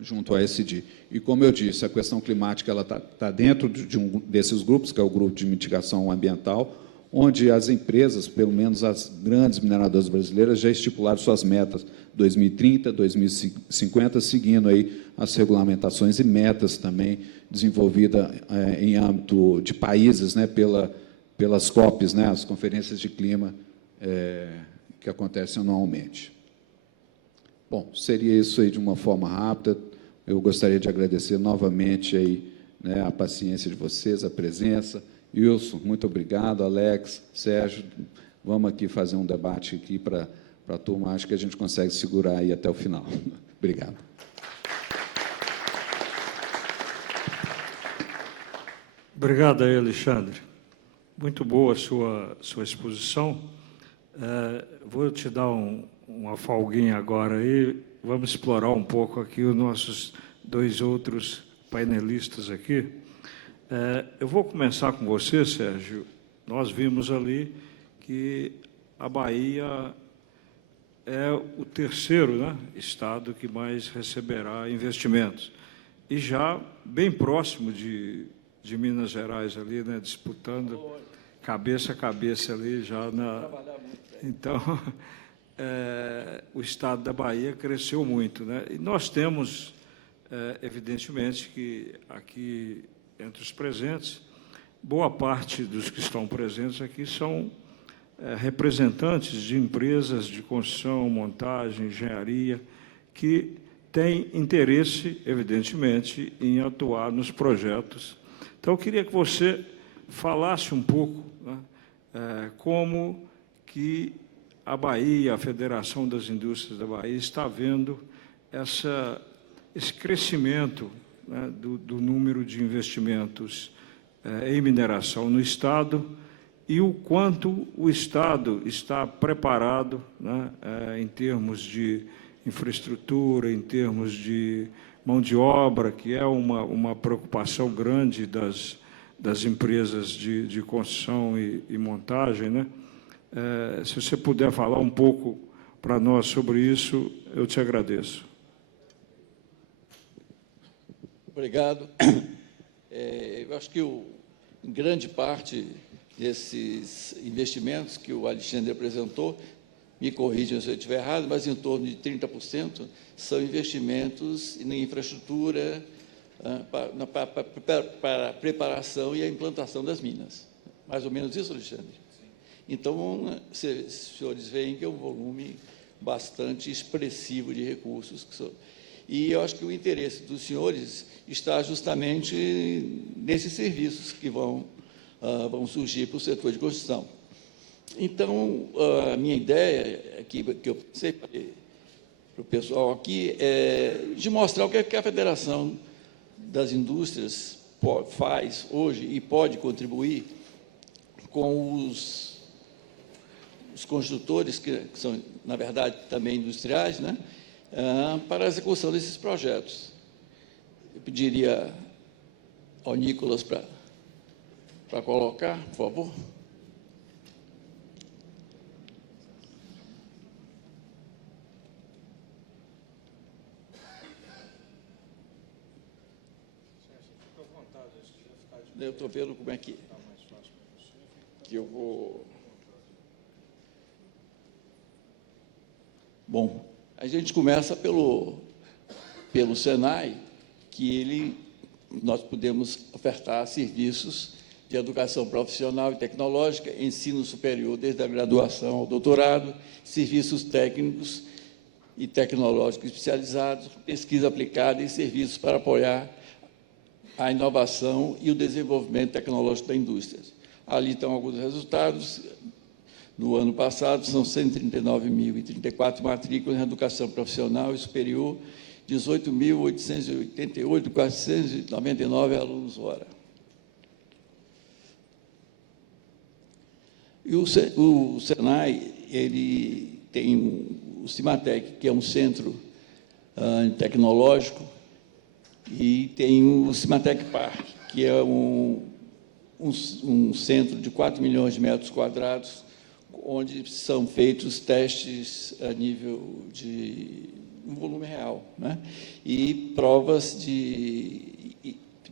junto à SD. E, como eu disse, a questão climática ela está dentro de um desses grupos, que é o grupo de mitigação ambiental, onde as empresas, pelo menos as grandes mineradoras brasileiras, já estipularam suas metas 2030, 2050, seguindo aí as regulamentações e metas também desenvolvidas em âmbito de países, né, pelas COPs, né, as conferências de clima que acontecem anualmente. Bom, seria isso aí de uma forma rápida. Eu gostaria de agradecer novamente aí, né, a paciência de vocês, a presença. Wilson, muito obrigado. Alex, Sérgio, vamos aqui fazer um debate aqui para a turma. Acho que a gente consegue segurar aí até o final. Obrigado. Obrigado aí, Alexandre. Muito boa a sua exposição. Vou te dar uma folguinha agora aí. Vamos explorar um pouco aqui os nossos dois outros painelistas aqui. Eu vou começar com você, Sérgio. Nós vimos ali que a Bahia é o terceiro, né, estado que mais receberá investimentos. E já bem próximo de Minas Gerais ali, né, disputando cabeça a cabeça ali já na... Então, o estado da Bahia cresceu muito, né? E nós temos, evidentemente, que aqui entre os presentes, boa parte dos que estão presentes aqui são representantes de empresas de construção, montagem, engenharia, que têm interesse, evidentemente, em atuar nos projetos. Então, eu queria que você falasse um pouco, né, como que a Bahia, a Federação das Indústrias da Bahia, está vendo esse crescimento, né, do número de investimentos em mineração no Estado e o quanto o Estado está preparado, né, em termos de infraestrutura, em termos de mão de obra, que é uma preocupação grande das empresas de construção e montagem, né? Se você puder falar um pouco para nós sobre isso, eu te agradeço. Obrigado. Eu acho que, em grande parte desses investimentos que o Alexandre apresentou, me corrijam se eu estiver errado, mas em torno de 30% são investimentos em infraestrutura para a preparação e a implantação das minas. Mais ou menos isso, Alexandre? Então, os senhores veem que é um volume bastante expressivo de recursos. E eu acho que o interesse dos senhores está justamente nesses serviços que vão surgir para o setor de construção. Então, a minha ideia, que eu pensei para o pessoal aqui, é de mostrar o que a Federação das Indústrias faz hoje e pode contribuir com os construtores, que são, na verdade, também industriais, né, para a execução desses projetos. Eu pediria ao Nicolas para colocar, por favor. Eu estou vendo como é que eu vou... Bom, a gente começa pelo Senai, que nós podemos ofertar serviços de educação profissional e tecnológica, ensino superior desde a graduação ao doutorado, serviços técnicos e tecnológicos especializados, pesquisa aplicada e serviços para apoiar a inovação e o desenvolvimento tecnológico da indústria. Ali estão alguns resultados. No ano passado, são 139.034 matrículas em educação profissional e superior, 18.888, 499 alunos hora. E o Senai, ele tem o Cimatec, que é um centro tecnológico, e tem o Cimatec Park, que é um centro de 4 milhões de metros quadrados, onde são feitos testes a nível de um volume real, né? E provas de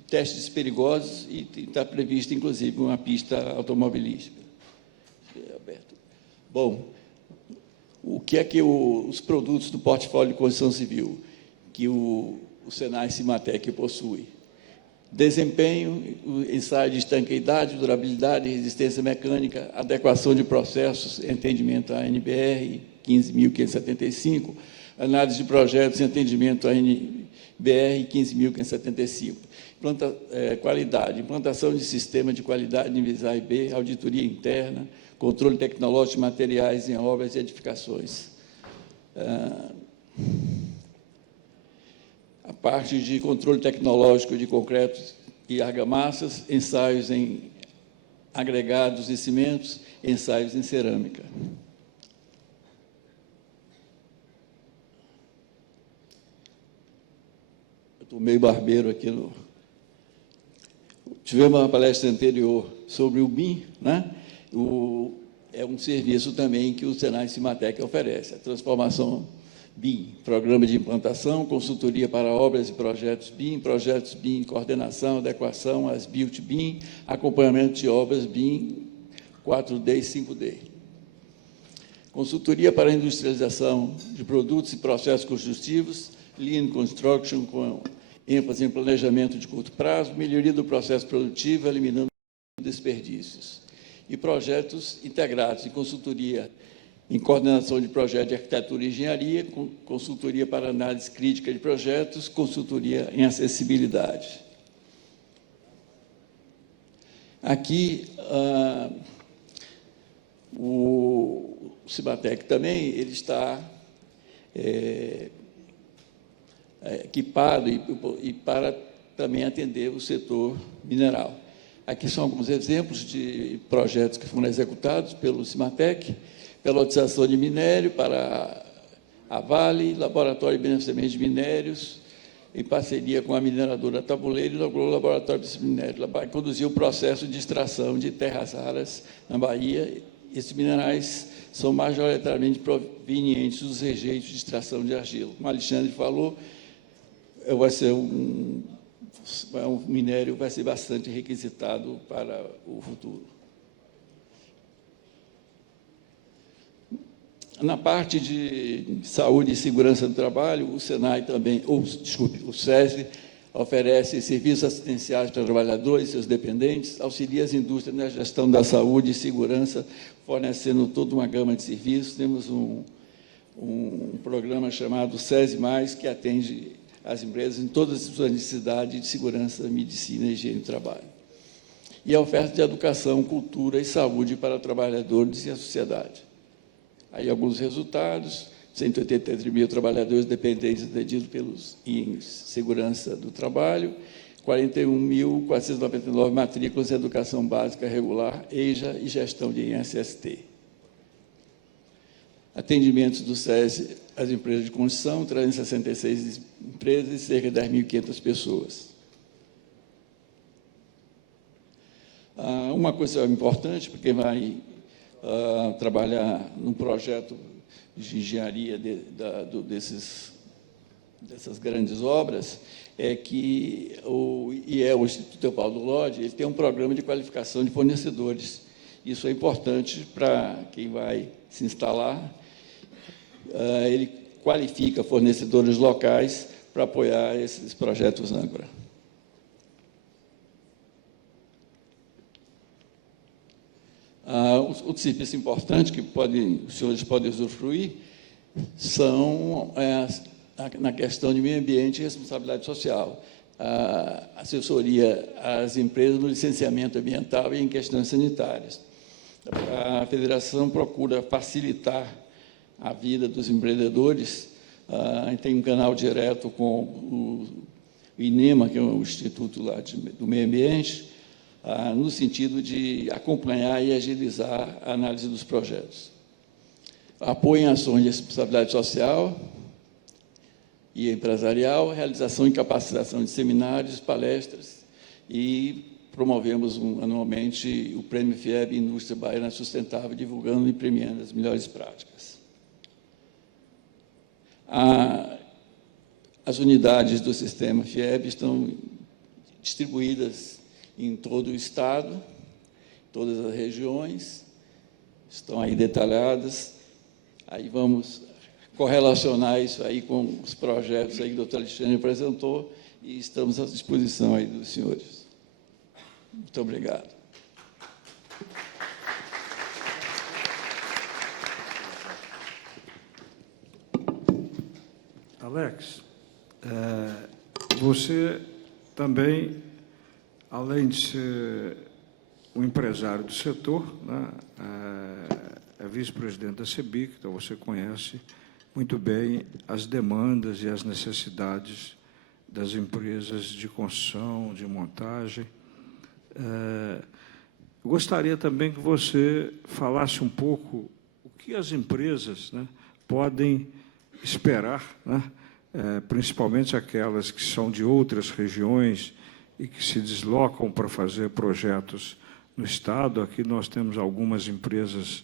testes perigosos, e está prevista, inclusive, uma pista automobilística. Bom, o que é que os produtos do portfólio de construção civil que o Senai Cimatec possui? Desempenho, ensaio de estanqueidade, durabilidade, resistência mecânica, adequação de processos, entendimento ANBR 15.575, análise de projetos em atendimento à NBR 15.575. Qualidade, implantação de sistema de qualidade em níveis A e B, auditoria interna, controle tecnológico de materiais em obras e edificações. A parte de controle tecnológico de concretos e argamassas, ensaios em agregados e cimentos, ensaios em cerâmica. Eu estou meio barbeiro aqui no... Tivemos uma palestra anterior sobre o BIM, né? É um serviço também que o Senai Cimatec oferece, a transformação BIM, Programa de Implantação, Consultoria para Obras e Projetos BIM, Coordenação, Adequação às Built BIM, Acompanhamento de Obras BIM 4D e 5D. Consultoria para a Industrialização de Produtos e Processos Construtivos, Lean Construction, com ênfase em planejamento de curto prazo, melhoria do processo produtivo, eliminando desperdícios. E projetos integrados em consultoria em coordenação de projetos de arquitetura e engenharia, consultoria para análise crítica de projetos, consultoria em acessibilidade. Aqui, o Cimatec também ele está equipado e para também atender o setor mineral. Aqui são alguns exemplos de projetos que foram executados pelo Cimatec, pelotização de minério para a Vale, Laboratório de Beneficiamento de Minérios, em parceria com a mineradora Tabuleiro, inaugurou o Laboratório de Minério, conduziu o processo de extração de terras raras na Bahia. Esses minerais são majoritariamente provenientes dos rejeitos de extração de argila. Como o Alexandre falou, vai ser um minério vai ser bastante requisitado para o futuro. Na parte de saúde e segurança do trabalho, o Senai também, o SESI, oferece serviços assistenciais para trabalhadores e seus dependentes, auxilia as indústrias na gestão da saúde e segurança, fornecendo toda uma gama de serviços. Temos um programa chamado SESI+, que atende as empresas em todas as suas necessidades de segurança, medicina e higiene do trabalho. E a oferta de educação, cultura e saúde para trabalhadores e a sociedade. Aí alguns resultados: 183 mil trabalhadores dependentes atendidos pelos INS, segurança do trabalho, 41.499 matrículas em educação básica regular, EJA e gestão de INSST. Atendimentos do SESI às empresas de construção, 366 empresas e cerca de 10.500 pessoas. Uma coisa importante, porque vai trabalhar num projeto de engenharia dessas grandes obras, é que o Instituto Eupaldo Lodge, ele tem um programa de qualificação de fornecedores. Isso é importante para quem vai se instalar. Ele qualifica fornecedores locais para apoiar esses projetos âncora. Outro serviço importante que os senhores podem usufruir são na questão de meio ambiente e responsabilidade social. A assessoria às empresas no licenciamento ambiental e em questões sanitárias. A federação procura facilitar a vida dos empreendedores. A gente tem um canal direto com o INEMA, que é o Instituto lá do Meio Ambiente, no sentido de acompanhar e agilizar a análise dos projetos. Apoio em ações de responsabilidade social e empresarial, realização e capacitação de seminários, palestras, e promovemos anualmente o Prêmio FIEB Indústria Baiana Sustentável, divulgando e premiando as melhores práticas. As unidades do sistema FIEB estão distribuídas em todo o Estado, todas as regiões, estão aí detalhadas. Aí vamos correlacionar isso aí com os projetos aí que o doutor Alexandre apresentou, e estamos à disposição aí dos senhores. Muito obrigado. Alex, você também, além de ser um empresário do setor, né, é vice-presidente da CEBIC, então você conhece muito bem as demandas e as necessidades das empresas de construção, de montagem. Gostaria também que você falasse um pouco o que as empresas, né, podem esperar, né, principalmente aquelas que são de outras regiões e que se deslocam para fazer projetos no Estado. Aqui nós temos algumas empresas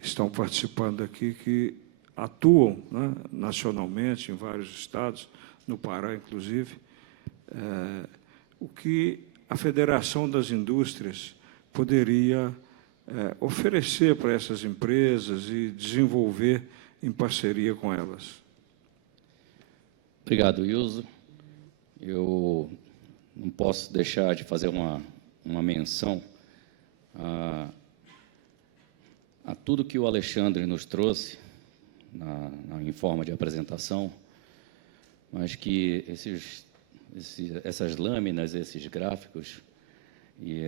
que estão participando aqui que atuam, né, nacionalmente em vários estados, no Pará, inclusive. O que a Federação das Indústrias poderia oferecer para essas empresas e desenvolver em parceria com elas. Obrigado, Wilson. Eu não posso deixar de fazer uma menção a tudo que o Alexandre nos trouxe em forma de apresentação, mas que essas lâminas, esses gráficos e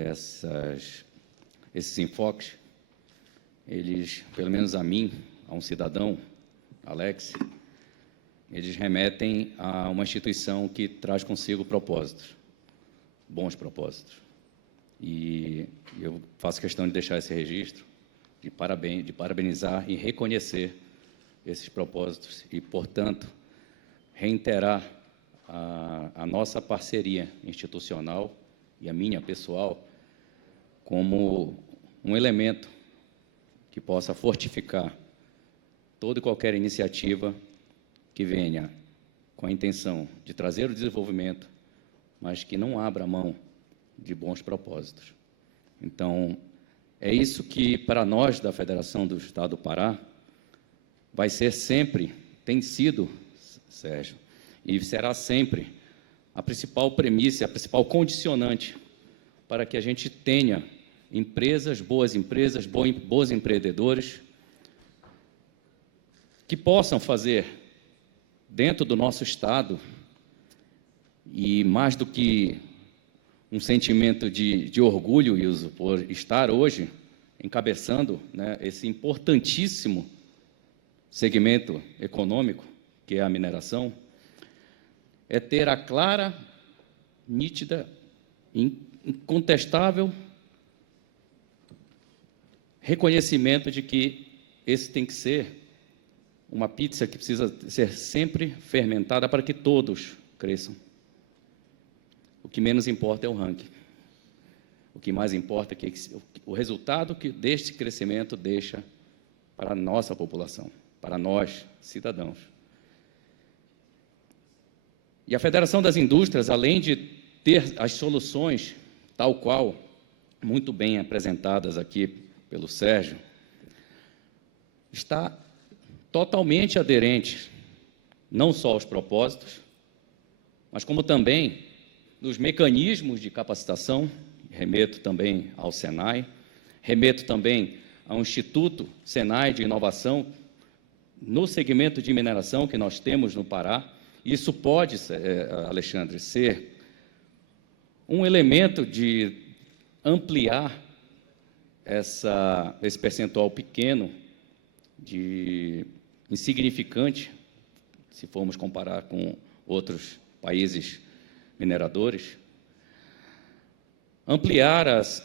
esses enfoques, eles, pelo menos a mim, a um cidadão, Alex, eles remetem a uma instituição que traz consigo propósitos, bons propósitos. E eu faço questão de deixar esse registro, de parabenizar e reconhecer esses propósitos e, portanto, reiterar a nossa parceria institucional e a minha pessoal como um elemento que possa fortificar toda e qualquer iniciativa que venha com a intenção de trazer o desenvolvimento, mas que não abra mão de bons propósitos. Então, é isso que, para nós da Federação do Estado do Pará, vai ser sempre, tem sido, Sérgio, e será sempre a principal premissa, a principal condicionante para que a gente tenha empresas, bons empreendedores, que possam fazer, dentro do nosso Estado, e mais do que um sentimento de orgulho, Wilson, por estar hoje encabeçando, né, esse importantíssimo segmento econômico, que é a mineração, é ter a clara, nítida, incontestável reconhecimento de que esse tem que ser uma pizza que precisa ser sempre fermentada para que todos cresçam. O que menos importa é o ranking. O que mais importa é o resultado que deste crescimento deixa para a nossa população, para nós, cidadãos. E a Federação das Indústrias, além de ter as soluções, tal qual, muito bem apresentadas aqui pelo Sérgio, está totalmente aderente, não só aos propósitos, mas como também nos mecanismos de capacitação. Remeto também ao Senai, remeto também ao Instituto Senai de Inovação, no segmento de mineração que nós temos no Pará. Isso pode, Alexandre, ser um elemento de ampliar esse percentual pequeno, insignificante, se formos comparar com outros países mineradores, ampliar as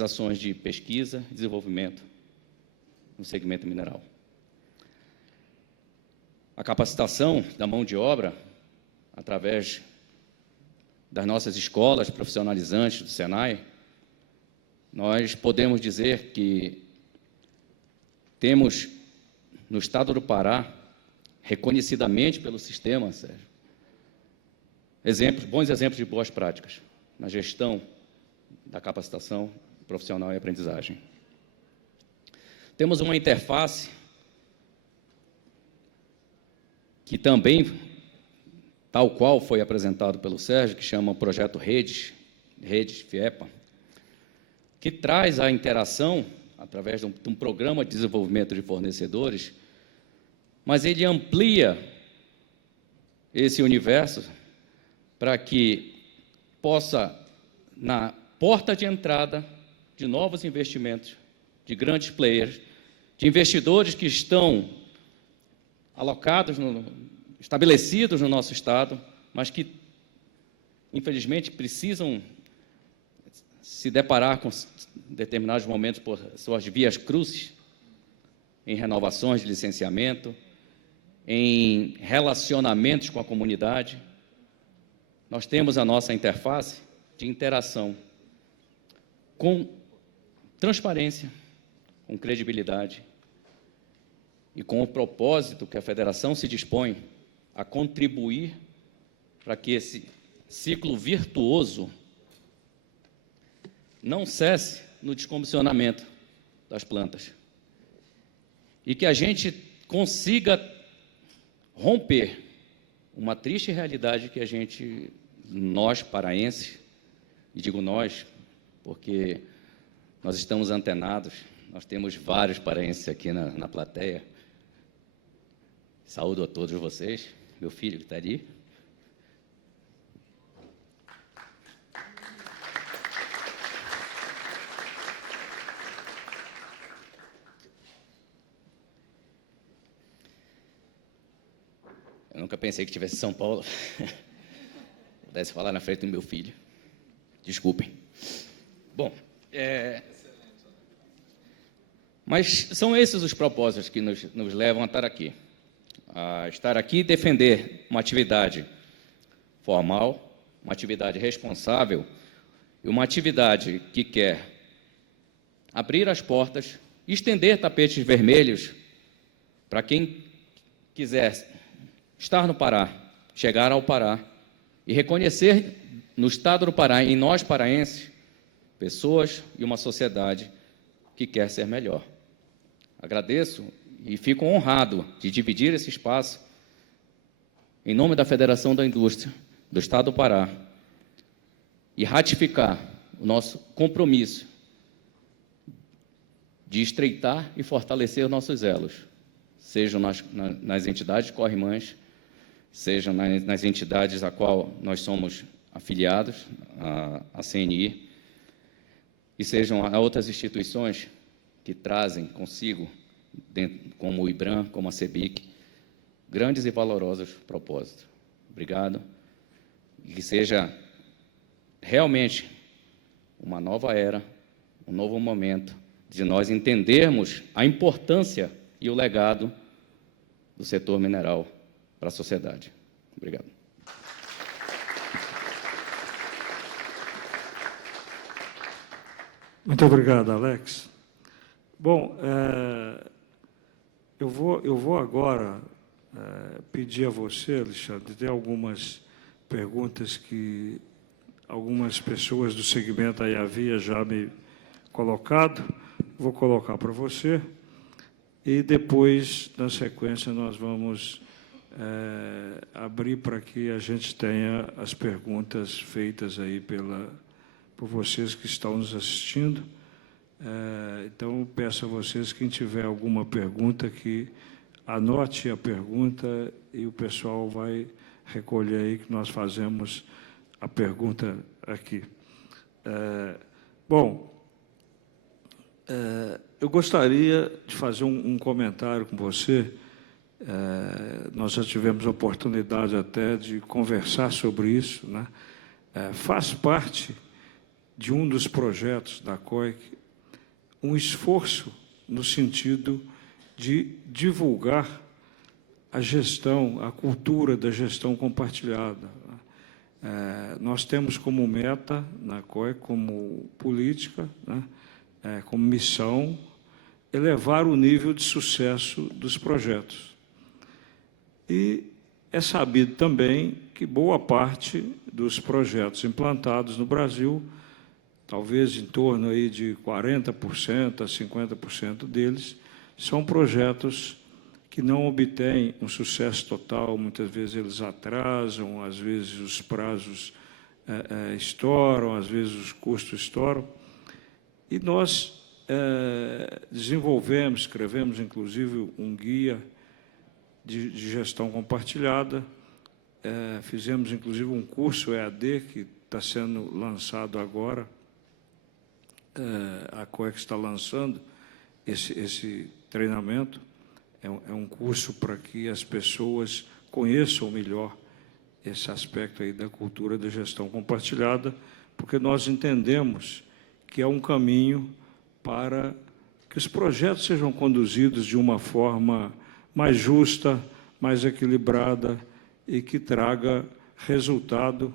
ações de pesquisa e desenvolvimento no segmento mineral. A capacitação da mão de obra, através das nossas escolas profissionalizantes do Senai, nós podemos dizer que temos, no estado do Pará, reconhecidamente pelo sistema, Sérgio, bons exemplos de boas práticas na gestão da capacitação profissional e aprendizagem. Temos uma interface que também, tal qual foi apresentado pelo Sérgio, que chama Projeto Redes FIEPA, que traz a interação, através de um programa de desenvolvimento de fornecedores, mas ele amplia esse universo para que possa, na porta de entrada de novos investimentos, de grandes players, de investidores que estão alocados, estabelecidos no nosso Estado, mas que, infelizmente, precisam se deparar com determinados momentos por suas vias crucis, em renovações de licenciamento, em relacionamentos com a comunidade. Nós temos a nossa interface de interação com transparência, com credibilidade e com o propósito que a Federação se dispõe a contribuir para que esse ciclo virtuoso não cesse no descomissionamento das plantas e que a gente consiga romper uma triste realidade que nós paraenses, e digo nós, porque nós estamos antenados, nós temos vários paraenses aqui na plateia. Saúdo a todos vocês, meu filho que está ali. Eu nunca pensei que tivesse São Paulo, pudesse falar na frente do meu filho. Desculpem. Bom, mas são esses os propósitos que nos levam a estar aqui. A estar aqui e defender uma atividade formal, uma atividade responsável e uma atividade que quer abrir as portas, estender tapetes vermelhos para quem quiser estar no Pará, chegar ao Pará e reconhecer no Estado do Pará, em nós paraenses, pessoas e uma sociedade que quer ser melhor. Agradeço e fico honrado de dividir esse espaço em nome da Federação da Indústria do Estado do Pará e ratificar o nosso compromisso de estreitar e fortalecer nossos elos, sejam nas entidades corrimãs, sejam nas entidades a qual nós somos afiliados, a CNI, e sejam a outras instituições que trazem consigo, como o IBRAM, como a CEBIC, grandes e valorosos propósitos. Obrigado. E que seja realmente uma nova era, um novo momento de nós entendermos a importância e o legado do setor mineral para a sociedade. Obrigado. Muito obrigado, Alex. Bom, eu vou agora pedir a você, Alexandre, tem algumas perguntas que algumas pessoas do segmento aí havia já me colocado. Vou colocar para você e depois, na sequência, nós vamos abrir para que a gente tenha as perguntas feitas aí por vocês que estão nos assistindo. Então, peço a vocês, quem tiver alguma pergunta, que anote a pergunta e o pessoal vai recolher aí que nós fazemos a pergunta aqui. Eu gostaria de fazer um comentário com você. Nós já tivemos a oportunidade até de conversar sobre isso, né? Faz parte de um dos projetos da COIC um esforço no sentido de divulgar a gestão, a cultura da gestão compartilhada. Nós temos como meta na COIC, como política, né, como missão, elevar o nível de sucesso dos projetos. E é sabido também que boa parte dos projetos implantados no Brasil, talvez em torno aí de 40% a 50% deles, são projetos que não obtêm um sucesso total, muitas vezes eles atrasam, às vezes os prazos estouram, às vezes os custos estouram. E nós escrevemos inclusive um guia de gestão compartilhada. Fizemos, inclusive, um curso EAD que está sendo lançado agora. A COEX está lançando esse treinamento. É um curso para que as pessoas conheçam melhor esse aspecto aí da cultura da gestão compartilhada, porque nós entendemos que é um caminho para que os projetos sejam conduzidos de uma forma mais justa, mais equilibrada e que traga resultado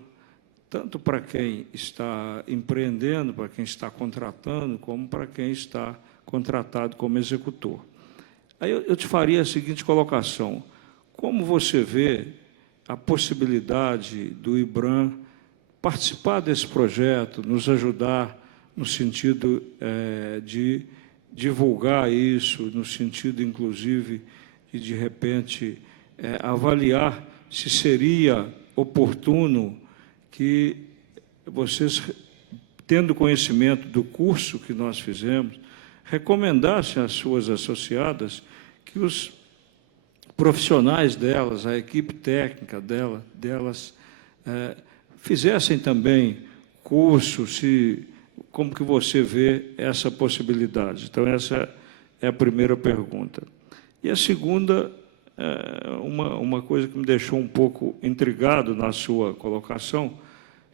tanto para quem está empreendendo, para quem está contratando, como para quem está contratado como executor. Aí eu te faria a seguinte colocação: como você vê a possibilidade do IBRAM participar desse projeto, nos ajudar no sentido de divulgar isso, no sentido, inclusive, de repente, avaliar se seria oportuno que vocês, tendo conhecimento do curso que nós fizemos, recomendassem às suas associadas que os profissionais delas, a equipe técnica delas, fizessem também curso, como que você vê essa possibilidade? Então, essa é a primeira pergunta. E a segunda, uma coisa que me deixou um pouco intrigado na sua colocação,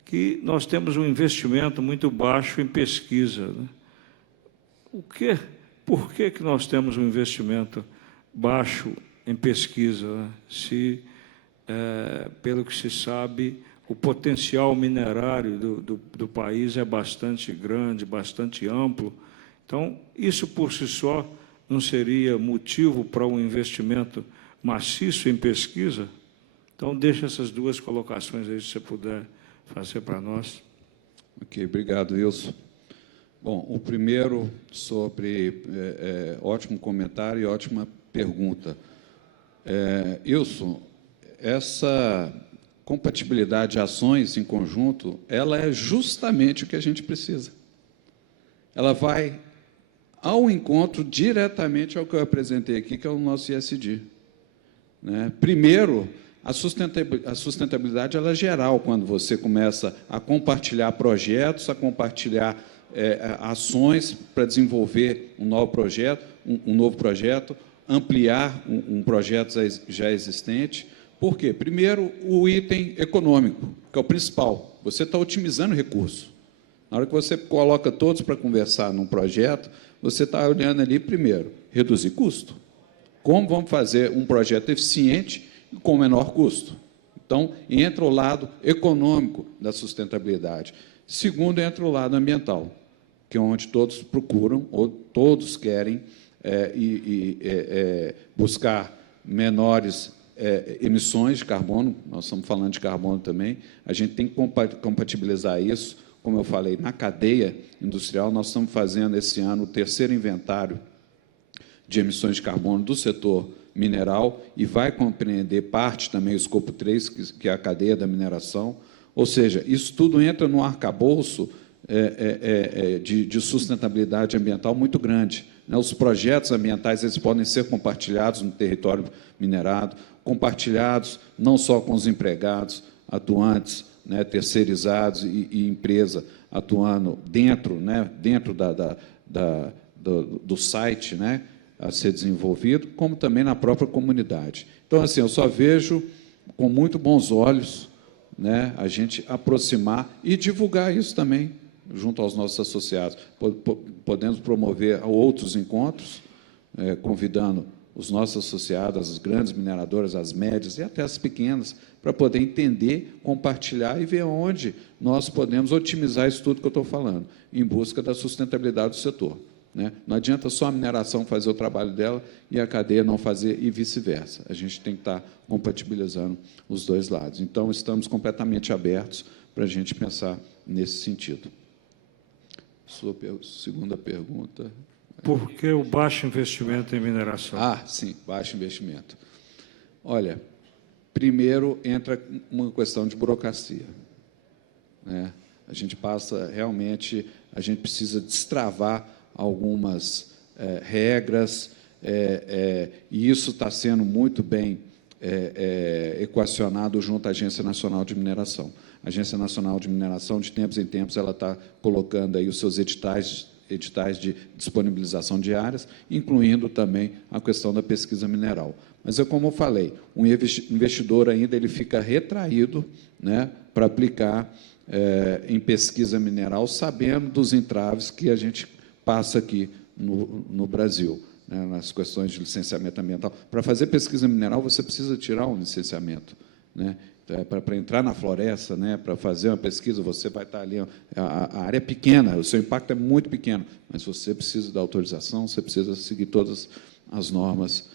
que nós temos um investimento muito baixo em pesquisa, né? Por que nós temos um investimento baixo em pesquisa, né? Se, pelo que se sabe, o potencial minerário do país é bastante grande, bastante amplo. Então, isso por si só não seria motivo para um investimento maciço em pesquisa? Então, deixa essas duas colocações aí, se você puder fazer para nós. Ok, obrigado, Wilson. Bom, o primeiro sobre ótimo comentário e ótima pergunta. Wilson, essa compatibilidade de ações em conjunto, ela é justamente o que a gente precisa. Ela vai ao encontro diretamente ao que eu apresentei aqui, que é o nosso ISD. Né? Primeiro, a sustentabilidade ela é geral, quando você começa a compartilhar projetos, a compartilhar ações para desenvolver um novo projeto, ampliar um projeto já existente. Por quê? Primeiro, o item econômico, que é o principal. Você está otimizando recurso. Na hora que você coloca todos para conversar num projeto, você está olhando ali, primeiro, reduzir custo. Como vamos fazer um projeto eficiente e com menor custo? Então, entra o lado econômico da sustentabilidade. Segundo, entra o lado ambiental, que é onde todos procuram, ou todos querem buscar menores emissões de carbono. Nós estamos falando de carbono também. A gente tem que compatibilizar isso. Como eu falei, na cadeia industrial, nós estamos fazendo esse ano o terceiro inventário de emissões de carbono do setor mineral e vai compreender parte também o escopo 3, que é a cadeia da mineração. Ou seja, isso tudo entra num arcabouço de sustentabilidade ambiental muito grande. Né? Os projetos ambientais eles podem ser compartilhados no território minerado, compartilhados não só com os empregados, atuantes, né, terceirizados e empresa atuando dentro, né, dentro do site, né, a ser desenvolvido, como também na própria comunidade. Então, assim, eu só vejo com muito bons olhos, né, a gente aproximar e divulgar isso também junto aos nossos associados. Podemos promover outros encontros, convidando os nossos associados, as grandes mineradoras, as médias e até as pequenas, para poder entender, compartilhar e ver onde nós podemos otimizar isso tudo que eu estou falando, em busca da sustentabilidade do setor. Né? Não adianta só a mineração fazer o trabalho dela e a cadeia não fazer e vice-versa. A gente tem que estar compatibilizando os dois lados. Então, estamos completamente abertos para a gente pensar nesse sentido. Sua segunda pergunta. Por que o baixo investimento em mineração? Ah, sim, baixo investimento. Olha, primeiro entra uma questão de burocracia. Né? A gente a gente precisa destravar algumas regras, e isso está sendo muito bem equacionado junto à Agência Nacional de Mineração. A Agência Nacional de Mineração, de tempos em tempos, ela está colocando aí os seus editais de disponibilização de áreas, incluindo também a questão da pesquisa mineral. Mas, como eu falei, um investidor ainda ele fica retraído, né, para aplicar em pesquisa mineral, sabendo dos entraves que a gente passa aqui no Brasil, né, nas questões de licenciamento ambiental. Para fazer pesquisa mineral, você precisa tirar um licenciamento, né? Para entrar na floresta, né, para fazer uma pesquisa, você vai estar ali, a área é pequena, o seu impacto é muito pequeno, mas você precisa da autorização, você precisa seguir todas as normas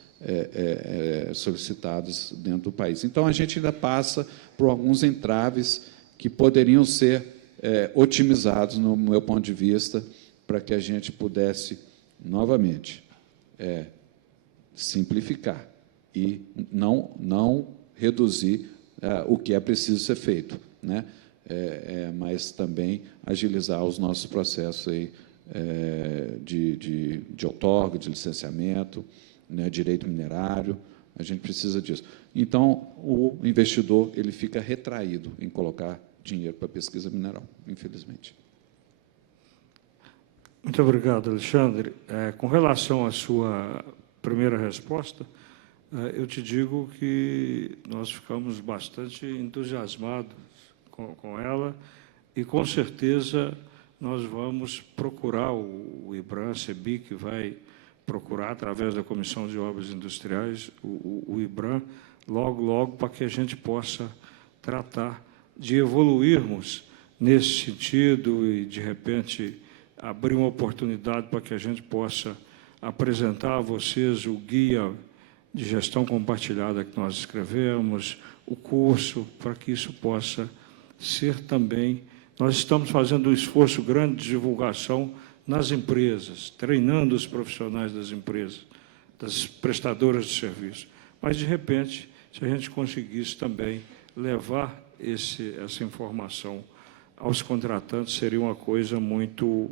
solicitadas dentro do país. Então, a gente ainda passa por alguns entraves que poderiam ser otimizados, no meu ponto de vista, para que a gente pudesse, novamente, simplificar e não reduzir o que é preciso ser feito, né? Mas também agilizar os nossos processos aí, de outorga, de licenciamento, né, direito minerário, a gente precisa disso. Então, o investidor ele fica retraído em colocar dinheiro para pesquisa mineral, infelizmente. Muito obrigado, Alexandre. Com relação à sua primeira resposta, eu te digo que nós ficamos bastante entusiasmados com ela e, com certeza, nós vamos procurar, o IBRAM, a CEBIC vai procurar, através da Comissão de Obras Industriais, o IBRAM, logo, para que a gente possa tratar de evoluirmos nesse sentido e, de repente, abrir uma oportunidade para que a gente possa apresentar a vocês o guia de gestão compartilhada que nós escrevemos, o curso, para que isso possa ser também... Nós estamos fazendo um esforço grande de divulgação nas empresas, treinando os profissionais das empresas, das prestadoras de serviço. Mas, de repente, se a gente conseguisse também levar essa informação aos contratantes, seria uma coisa muito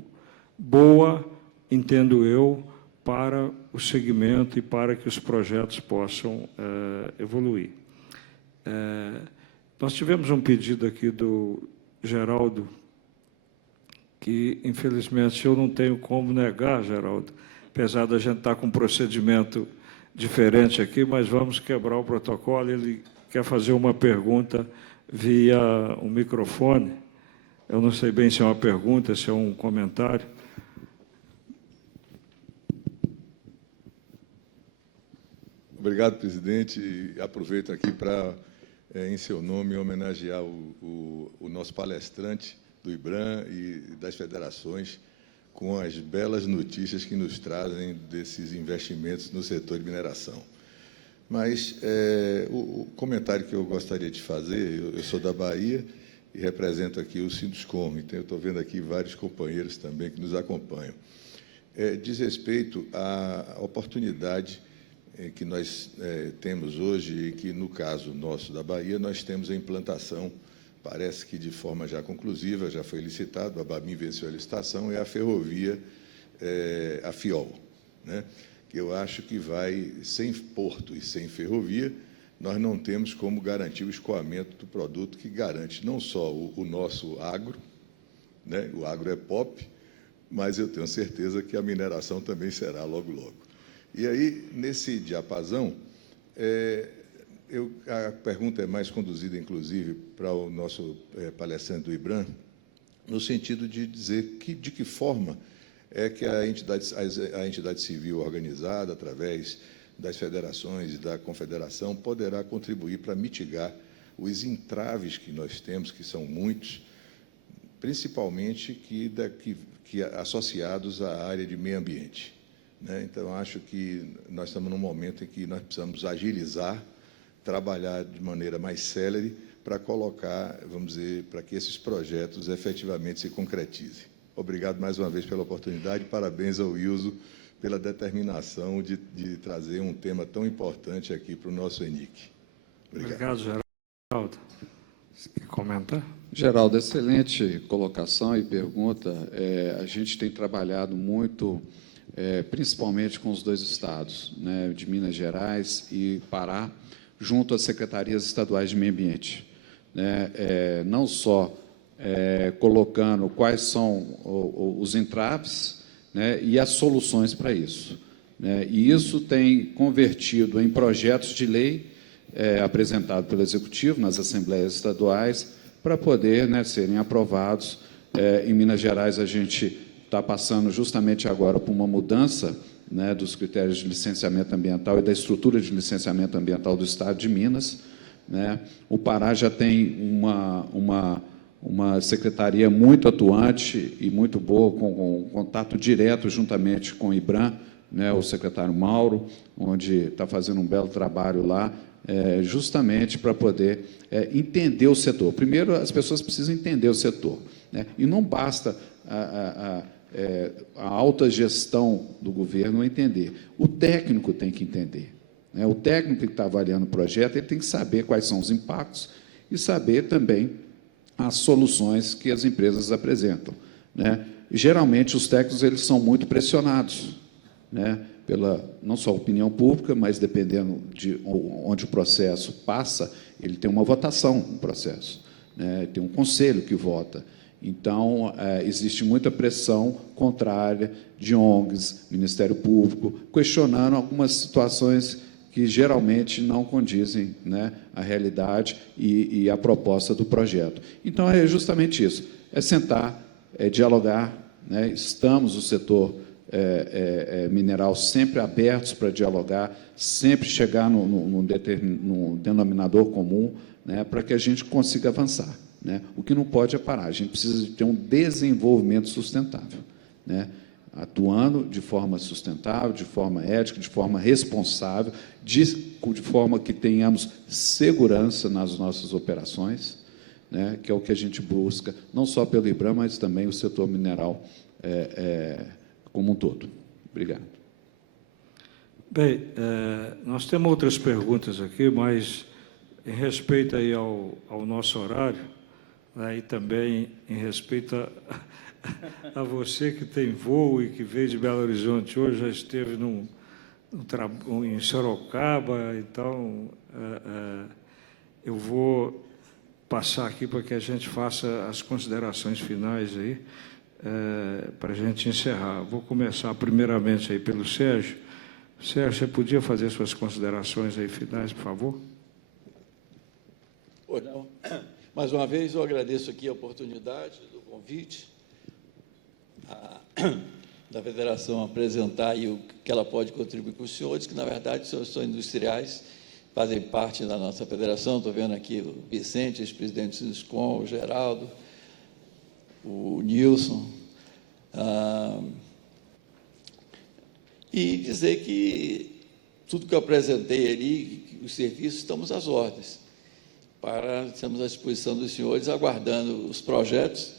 boa, entendo eu, para o segmento e para que os projetos possam evoluir. Nós tivemos um pedido aqui do Geraldo, que, infelizmente, eu não tenho como negar, Geraldo, apesar da gente estar com um procedimento diferente aqui, mas vamos quebrar o protocolo. Ele quer fazer uma pergunta via um microfone. Eu não sei bem se é uma pergunta, se é um comentário. Obrigado, presidente. E aproveito aqui para, em seu nome, homenagear o nosso palestrante do IBRAM e das federações com as belas notícias que nos trazem desses investimentos no setor de mineração. Mas o comentário que eu gostaria de fazer, eu sou da Bahia e represento aqui o Sinduscom, então eu estou vendo aqui vários companheiros também que nos acompanham. Diz respeito à oportunidade que nós temos hoje, e que, no caso nosso da Bahia, nós temos a implantação, parece que de forma já conclusiva, já foi licitado, a Babim venceu a licitação, é a ferrovia, a FIOL, né? Que eu acho que vai, sem porto e sem ferrovia, nós não temos como garantir o escoamento do produto que garante não só o nosso agro, né? O agro é pop, mas eu tenho certeza que a mineração também será logo, logo. E aí, nesse diapasão, a pergunta é mais conduzida, inclusive, para o nosso palestrante do IBRAM, no sentido de dizer de que forma é que a entidade civil organizada, através das federações e da confederação, poderá contribuir para mitigar os entraves que nós temos, que são muitos, principalmente associados à área de meio ambiente. Então, acho que nós estamos num momento em que nós precisamos agilizar, trabalhar de maneira mais célere para colocar, vamos dizer, para que esses projetos efetivamente se concretizem. Obrigado mais uma vez pela oportunidade, parabéns ao Wilson pela determinação de trazer um tema tão importante aqui para o nosso ENIC. Obrigado, Geraldo. Você quer comentar? Geraldo, excelente colocação e pergunta. A gente tem trabalhado muito principalmente com os dois estados, né, de Minas Gerais e Pará, junto às secretarias estaduais de meio ambiente, né, não só colocando quais são os entraves, né, e as soluções para isso, né, e isso tem convertido em projetos de lei apresentados pelo Executivo nas assembleias estaduais para poder, né, serem aprovados. Em Minas Gerais, a gente está passando justamente agora por uma mudança, né, dos critérios de licenciamento ambiental e da estrutura de licenciamento ambiental do Estado de Minas, né. O Pará já tem uma secretaria muito atuante e muito boa, com contato direto juntamente com o IBRAM, né, o secretário Mauro, onde está fazendo um belo trabalho lá, justamente para poder entender o setor. Primeiro, as pessoas precisam entender o setor, né, e não basta a alta gestão do governo entender. O técnico tem que entender, né? O técnico que está avaliando o projeto, ele tem que saber quais são os impactos e saber também as soluções que as empresas apresentam, né? E, geralmente, os técnicos eles são muito pressionados, né, pela não só a opinião pública, mas, dependendo de onde o processo passa, ele tem uma votação no processo, né, tem um conselho que vota. Então, existe muita pressão contrária de ONGs, Ministério Público, questionando algumas situações que geralmente não condizem, né, à realidade e à proposta do projeto. Então, é justamente isso, é sentar, é dialogar, né, estamos, o setor mineral, sempre abertos para dialogar, sempre chegar no denominador comum, né, para que a gente consiga avançar, né? O que não pode é parar, a gente precisa ter um desenvolvimento sustentável, né, atuando de forma sustentável, de forma ética, de forma responsável, de forma que tenhamos segurança nas nossas operações, né, que é o que a gente busca, não só pelo IBRAM, mas também o setor mineral como um todo. Obrigado. Bem, nós temos outras perguntas aqui, mas em respeito aí ao nosso horário, né, e também em respeito a você que tem voo e que veio de Belo Horizonte hoje, já esteve em Sorocaba, então eu vou passar aqui para que a gente faça as considerações finais aí, para a gente encerrar. Vou começar primeiramente aí pelo Sérgio. Sérgio, você podia fazer suas considerações aí finais, por favor? Pois não. Mais uma vez, eu agradeço aqui a oportunidade do convite da Federação apresentar aí o que ela pode contribuir com os senhores, que, na verdade, os senhores são industriais, fazem parte da nossa federação. Estou vendo aqui o Vicente, ex-presidente do Siniscom, o Geraldo, o Nilson, e dizer que tudo que eu apresentei ali, os serviços, estamos às ordens, estamos à disposição dos senhores, aguardando os projetos,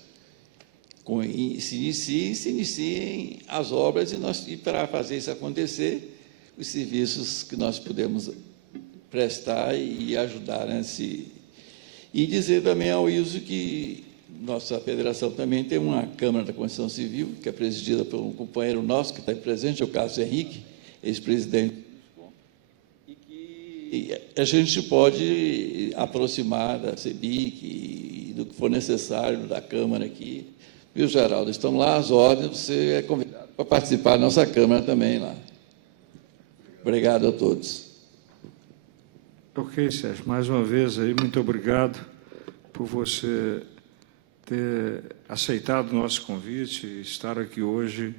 se iniciem as obras, e para fazer isso acontecer, os serviços que nós podemos prestar e ajudar nesse. E dizer também ao Wilson que nossa federação também tem uma Câmara da Construção Civil, que é presidida por um companheiro nosso que está aí presente, o Cássio Henrique, ex-presidente, e que a gente pode aproximar da CEBIC e do que for necessário da Câmara aqui. Viu, Geraldo? Estão lá às ordens, você é convidado para participar da nossa Câmara também lá. Obrigado a todos. Ok, Sérgio. Mais uma vez, aí, muito obrigado por você ter aceitado o nosso convite e estar aqui hoje,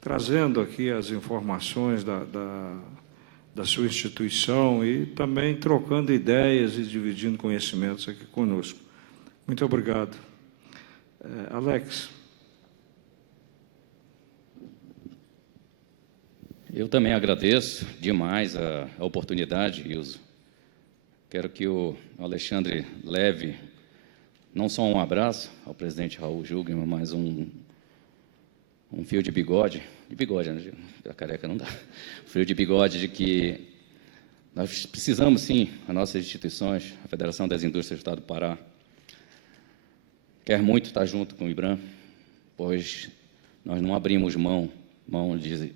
trazendo aqui as informações da sua instituição e também trocando ideias e dividindo conhecimentos aqui conosco. Muito obrigado. Alex. Eu também agradeço demais a oportunidade, Ilso. Quero que o Alexandre leve não só um abraço ao presidente Raul Jungmann, mas um fio de bigode, né? A careca não dá, um fio de bigode de que nós precisamos, sim, as nossas instituições, a Federação das Indústrias do Estado do Pará, quer muito estar junto com o IBRAM, pois nós não abrimos mão de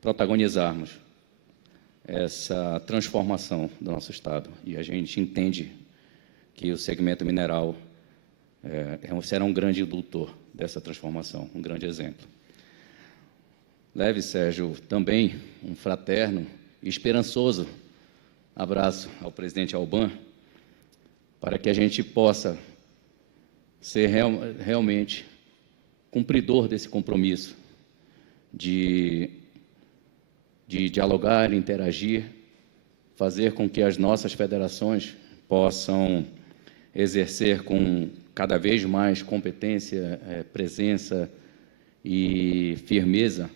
protagonizarmos essa transformação do nosso Estado. E a gente entende que o segmento mineral será um grande indutor dessa transformação, um grande exemplo. Leve, Sérgio, também um fraterno e esperançoso abraço ao presidente Alban, para que a gente possa ser realmente cumpridor desse compromisso de dialogar, interagir, fazer com que as nossas federações possam exercer com cada vez mais competência, presença e firmeza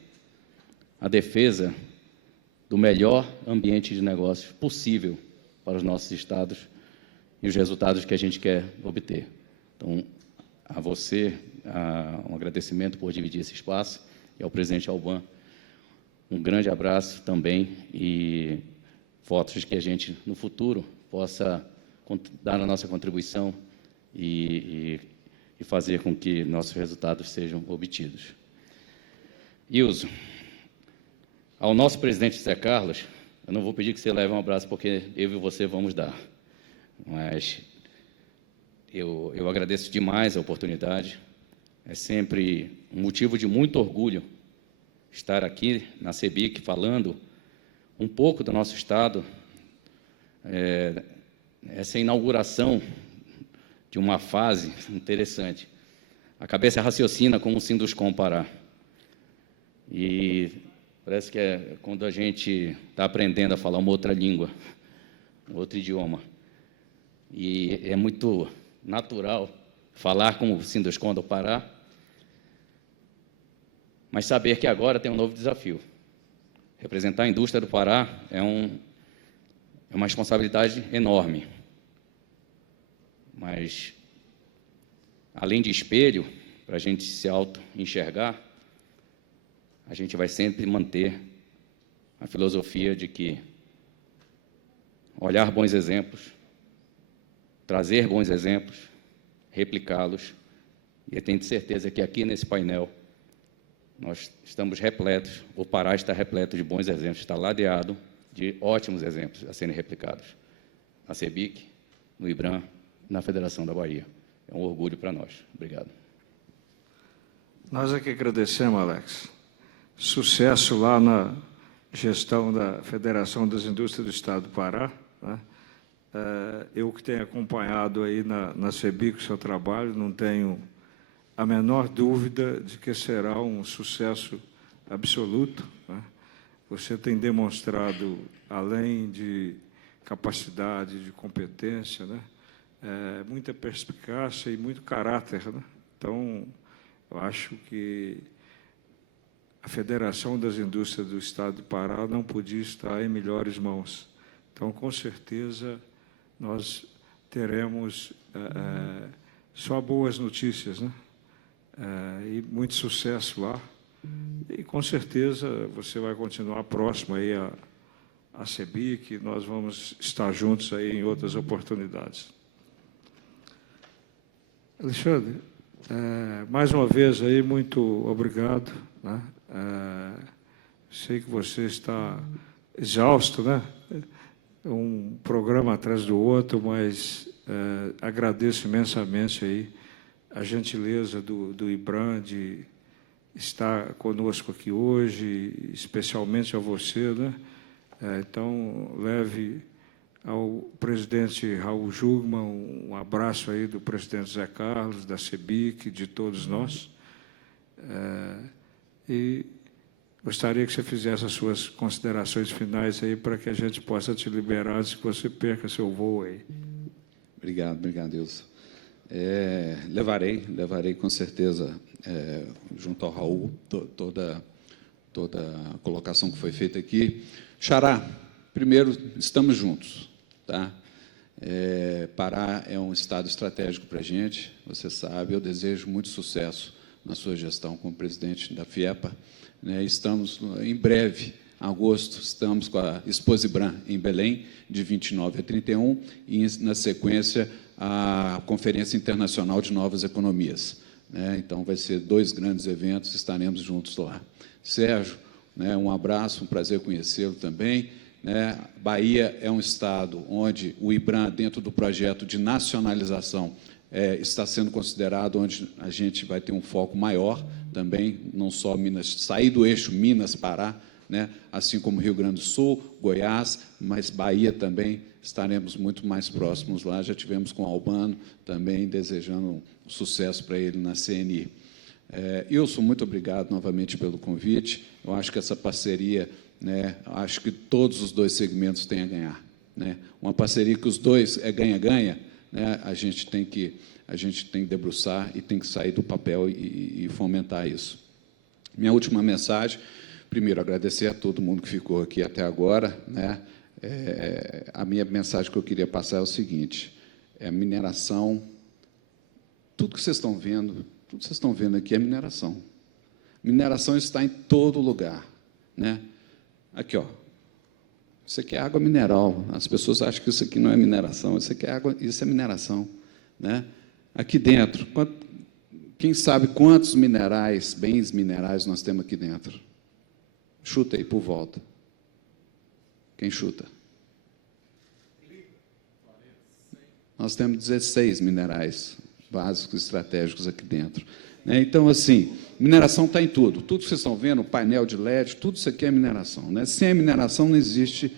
a defesa do melhor ambiente de negócios possível para os nossos estados e os resultados que a gente quer obter. Então, a você, um agradecimento por dividir esse espaço, e ao presidente Alban, um grande abraço também, e votos que a gente, no futuro, possa dar a nossa contribuição e fazer com que nossos resultados sejam obtidos. Ilso, ao nosso presidente Zé Carlos, eu não vou pedir que você leve um abraço, porque eu e você vamos dar, mas eu agradeço demais a oportunidade. É sempre um motivo de muito orgulho estar aqui na CEBIC falando um pouco do nosso Estado, essa inauguração de uma fase interessante. A cabeça raciocina como o Sinduscom Pará. E parece que é quando a gente está aprendendo a falar uma outra língua, um outro idioma. E é muito natural falar como o Sinduscom do Pará, mas saber que agora tem um novo desafio. Representar a indústria do Pará é uma responsabilidade enorme. Mas, além de espelho, para a gente se auto-enxergar, a gente vai sempre manter a filosofia de que olhar bons exemplos, trazer bons exemplos, replicá-los, e eu tenho certeza que aqui nesse painel nós estamos repletos, o Pará está repleto de bons exemplos, está ladeado de ótimos exemplos a serem replicados na CEBIC, no IBRAM, na Federação da Bahia. É um orgulho para nós. Obrigado. Nós é que agradecemos, Alex. Sucesso lá na gestão da Federação das Indústrias do Estado do Pará, né? Eu que tenho acompanhado aí na CEBIC o seu trabalho, não tenho a menor dúvida de que será um sucesso absoluto, né? Você tem demonstrado, além de capacidade, de competência, né? Muita perspicácia e muito caráter, né? Então, eu acho que a Federação das Indústrias do Estado do Pará não podia estar em melhores mãos. Então, com certeza, nós teremos só boas notícias, né? E muito sucesso lá. E, com certeza, você vai continuar próximo aí à CEBIC, nós vamos estar juntos aí em outras oportunidades. Alexandre, mais uma vez aí, muito obrigado, né? Sei que você está exausto, né? Um programa atrás do outro, mas agradeço imensamente aí a gentileza do IBRAM de estar conosco aqui hoje, especialmente a você, né? Então, leve ao presidente Raul Jugman um abraço aí do presidente Zé Carlos, da CEBIC, de todos nós. E gostaria que você fizesse as suas considerações finais aí para que a gente possa te liberar antes que você perca seu voo aí. Obrigado, Ilso. Levarei com certeza, junto ao Raul, toda a colocação que foi feita aqui. Xará, primeiro, estamos juntos, tá? Pará é um estado estratégico para a gente, você sabe, eu desejo muito sucesso na sua gestão como presidente da FIEPA, né? Estamos, em breve, em agosto, estamos com a Exposibran em Belém, de 29 a 31, e, na sequência, a Conferência Internacional de Novas Economias. né? Então, vai ser 2 grandes eventos, estaremos juntos lá. Sérgio, né, um abraço, um prazer conhecê-lo também, né? Bahia é um estado onde o IBRAM, dentro do projeto de nacionalização, está sendo considerado onde a gente vai ter um foco maior também, não só Minas, sair do eixo Minas-Pará, né? Assim como Rio Grande do Sul, Goiás, mas Bahia também estaremos muito mais próximos lá. Já tivemos com o Albano também, desejando um sucesso para ele na CNI. Wilson, muito obrigado novamente pelo convite. Eu acho que essa parceria, né, acho que todos os 2 segmentos têm a ganhar, né? Uma parceria que os dois é ganha-ganha, né? A gente tem que debruçar e tem que sair do papel e fomentar isso. Minha última mensagem, primeiro, agradecer a todo mundo que ficou aqui até agora, né? A minha mensagem que eu queria passar é o seguinte: a mineração, tudo que vocês estão vendo aqui é mineração. Mineração está em todo lugar, né? Aqui, ó. Isso aqui é água mineral. As pessoas acham que isso aqui não é mineração. Isso aqui é água, isso é mineração, né? Aqui dentro, quem sabe quantos minerais, bens minerais nós temos aqui dentro? Chuta aí por volta. Quem chuta? Nós temos 16 minerais básicos estratégicos aqui dentro, né? Então, assim, mineração está em tudo. Tudo que vocês estão vendo, painel de LED, tudo isso aqui é mineração, né? Sem a mineração não existe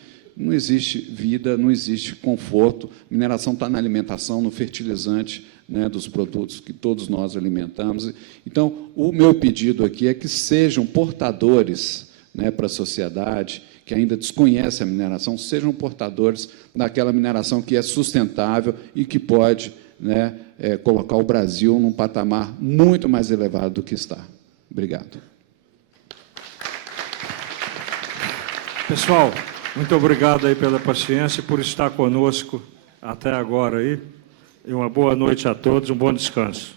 vida, não existe conforto. Mineração está na alimentação, no fertilizante, né, dos produtos que todos nós alimentamos. Então, o meu pedido aqui é que sejam portadores, né, para a sociedade que ainda desconhece a mineração, sejam portadores daquela mineração que é sustentável e que pode, né, colocar o Brasil num patamar muito mais elevado do que está. Obrigado. Pessoal, muito obrigado aí pela paciência e por estar conosco até agora aí. E uma boa noite a todos, um bom descanso.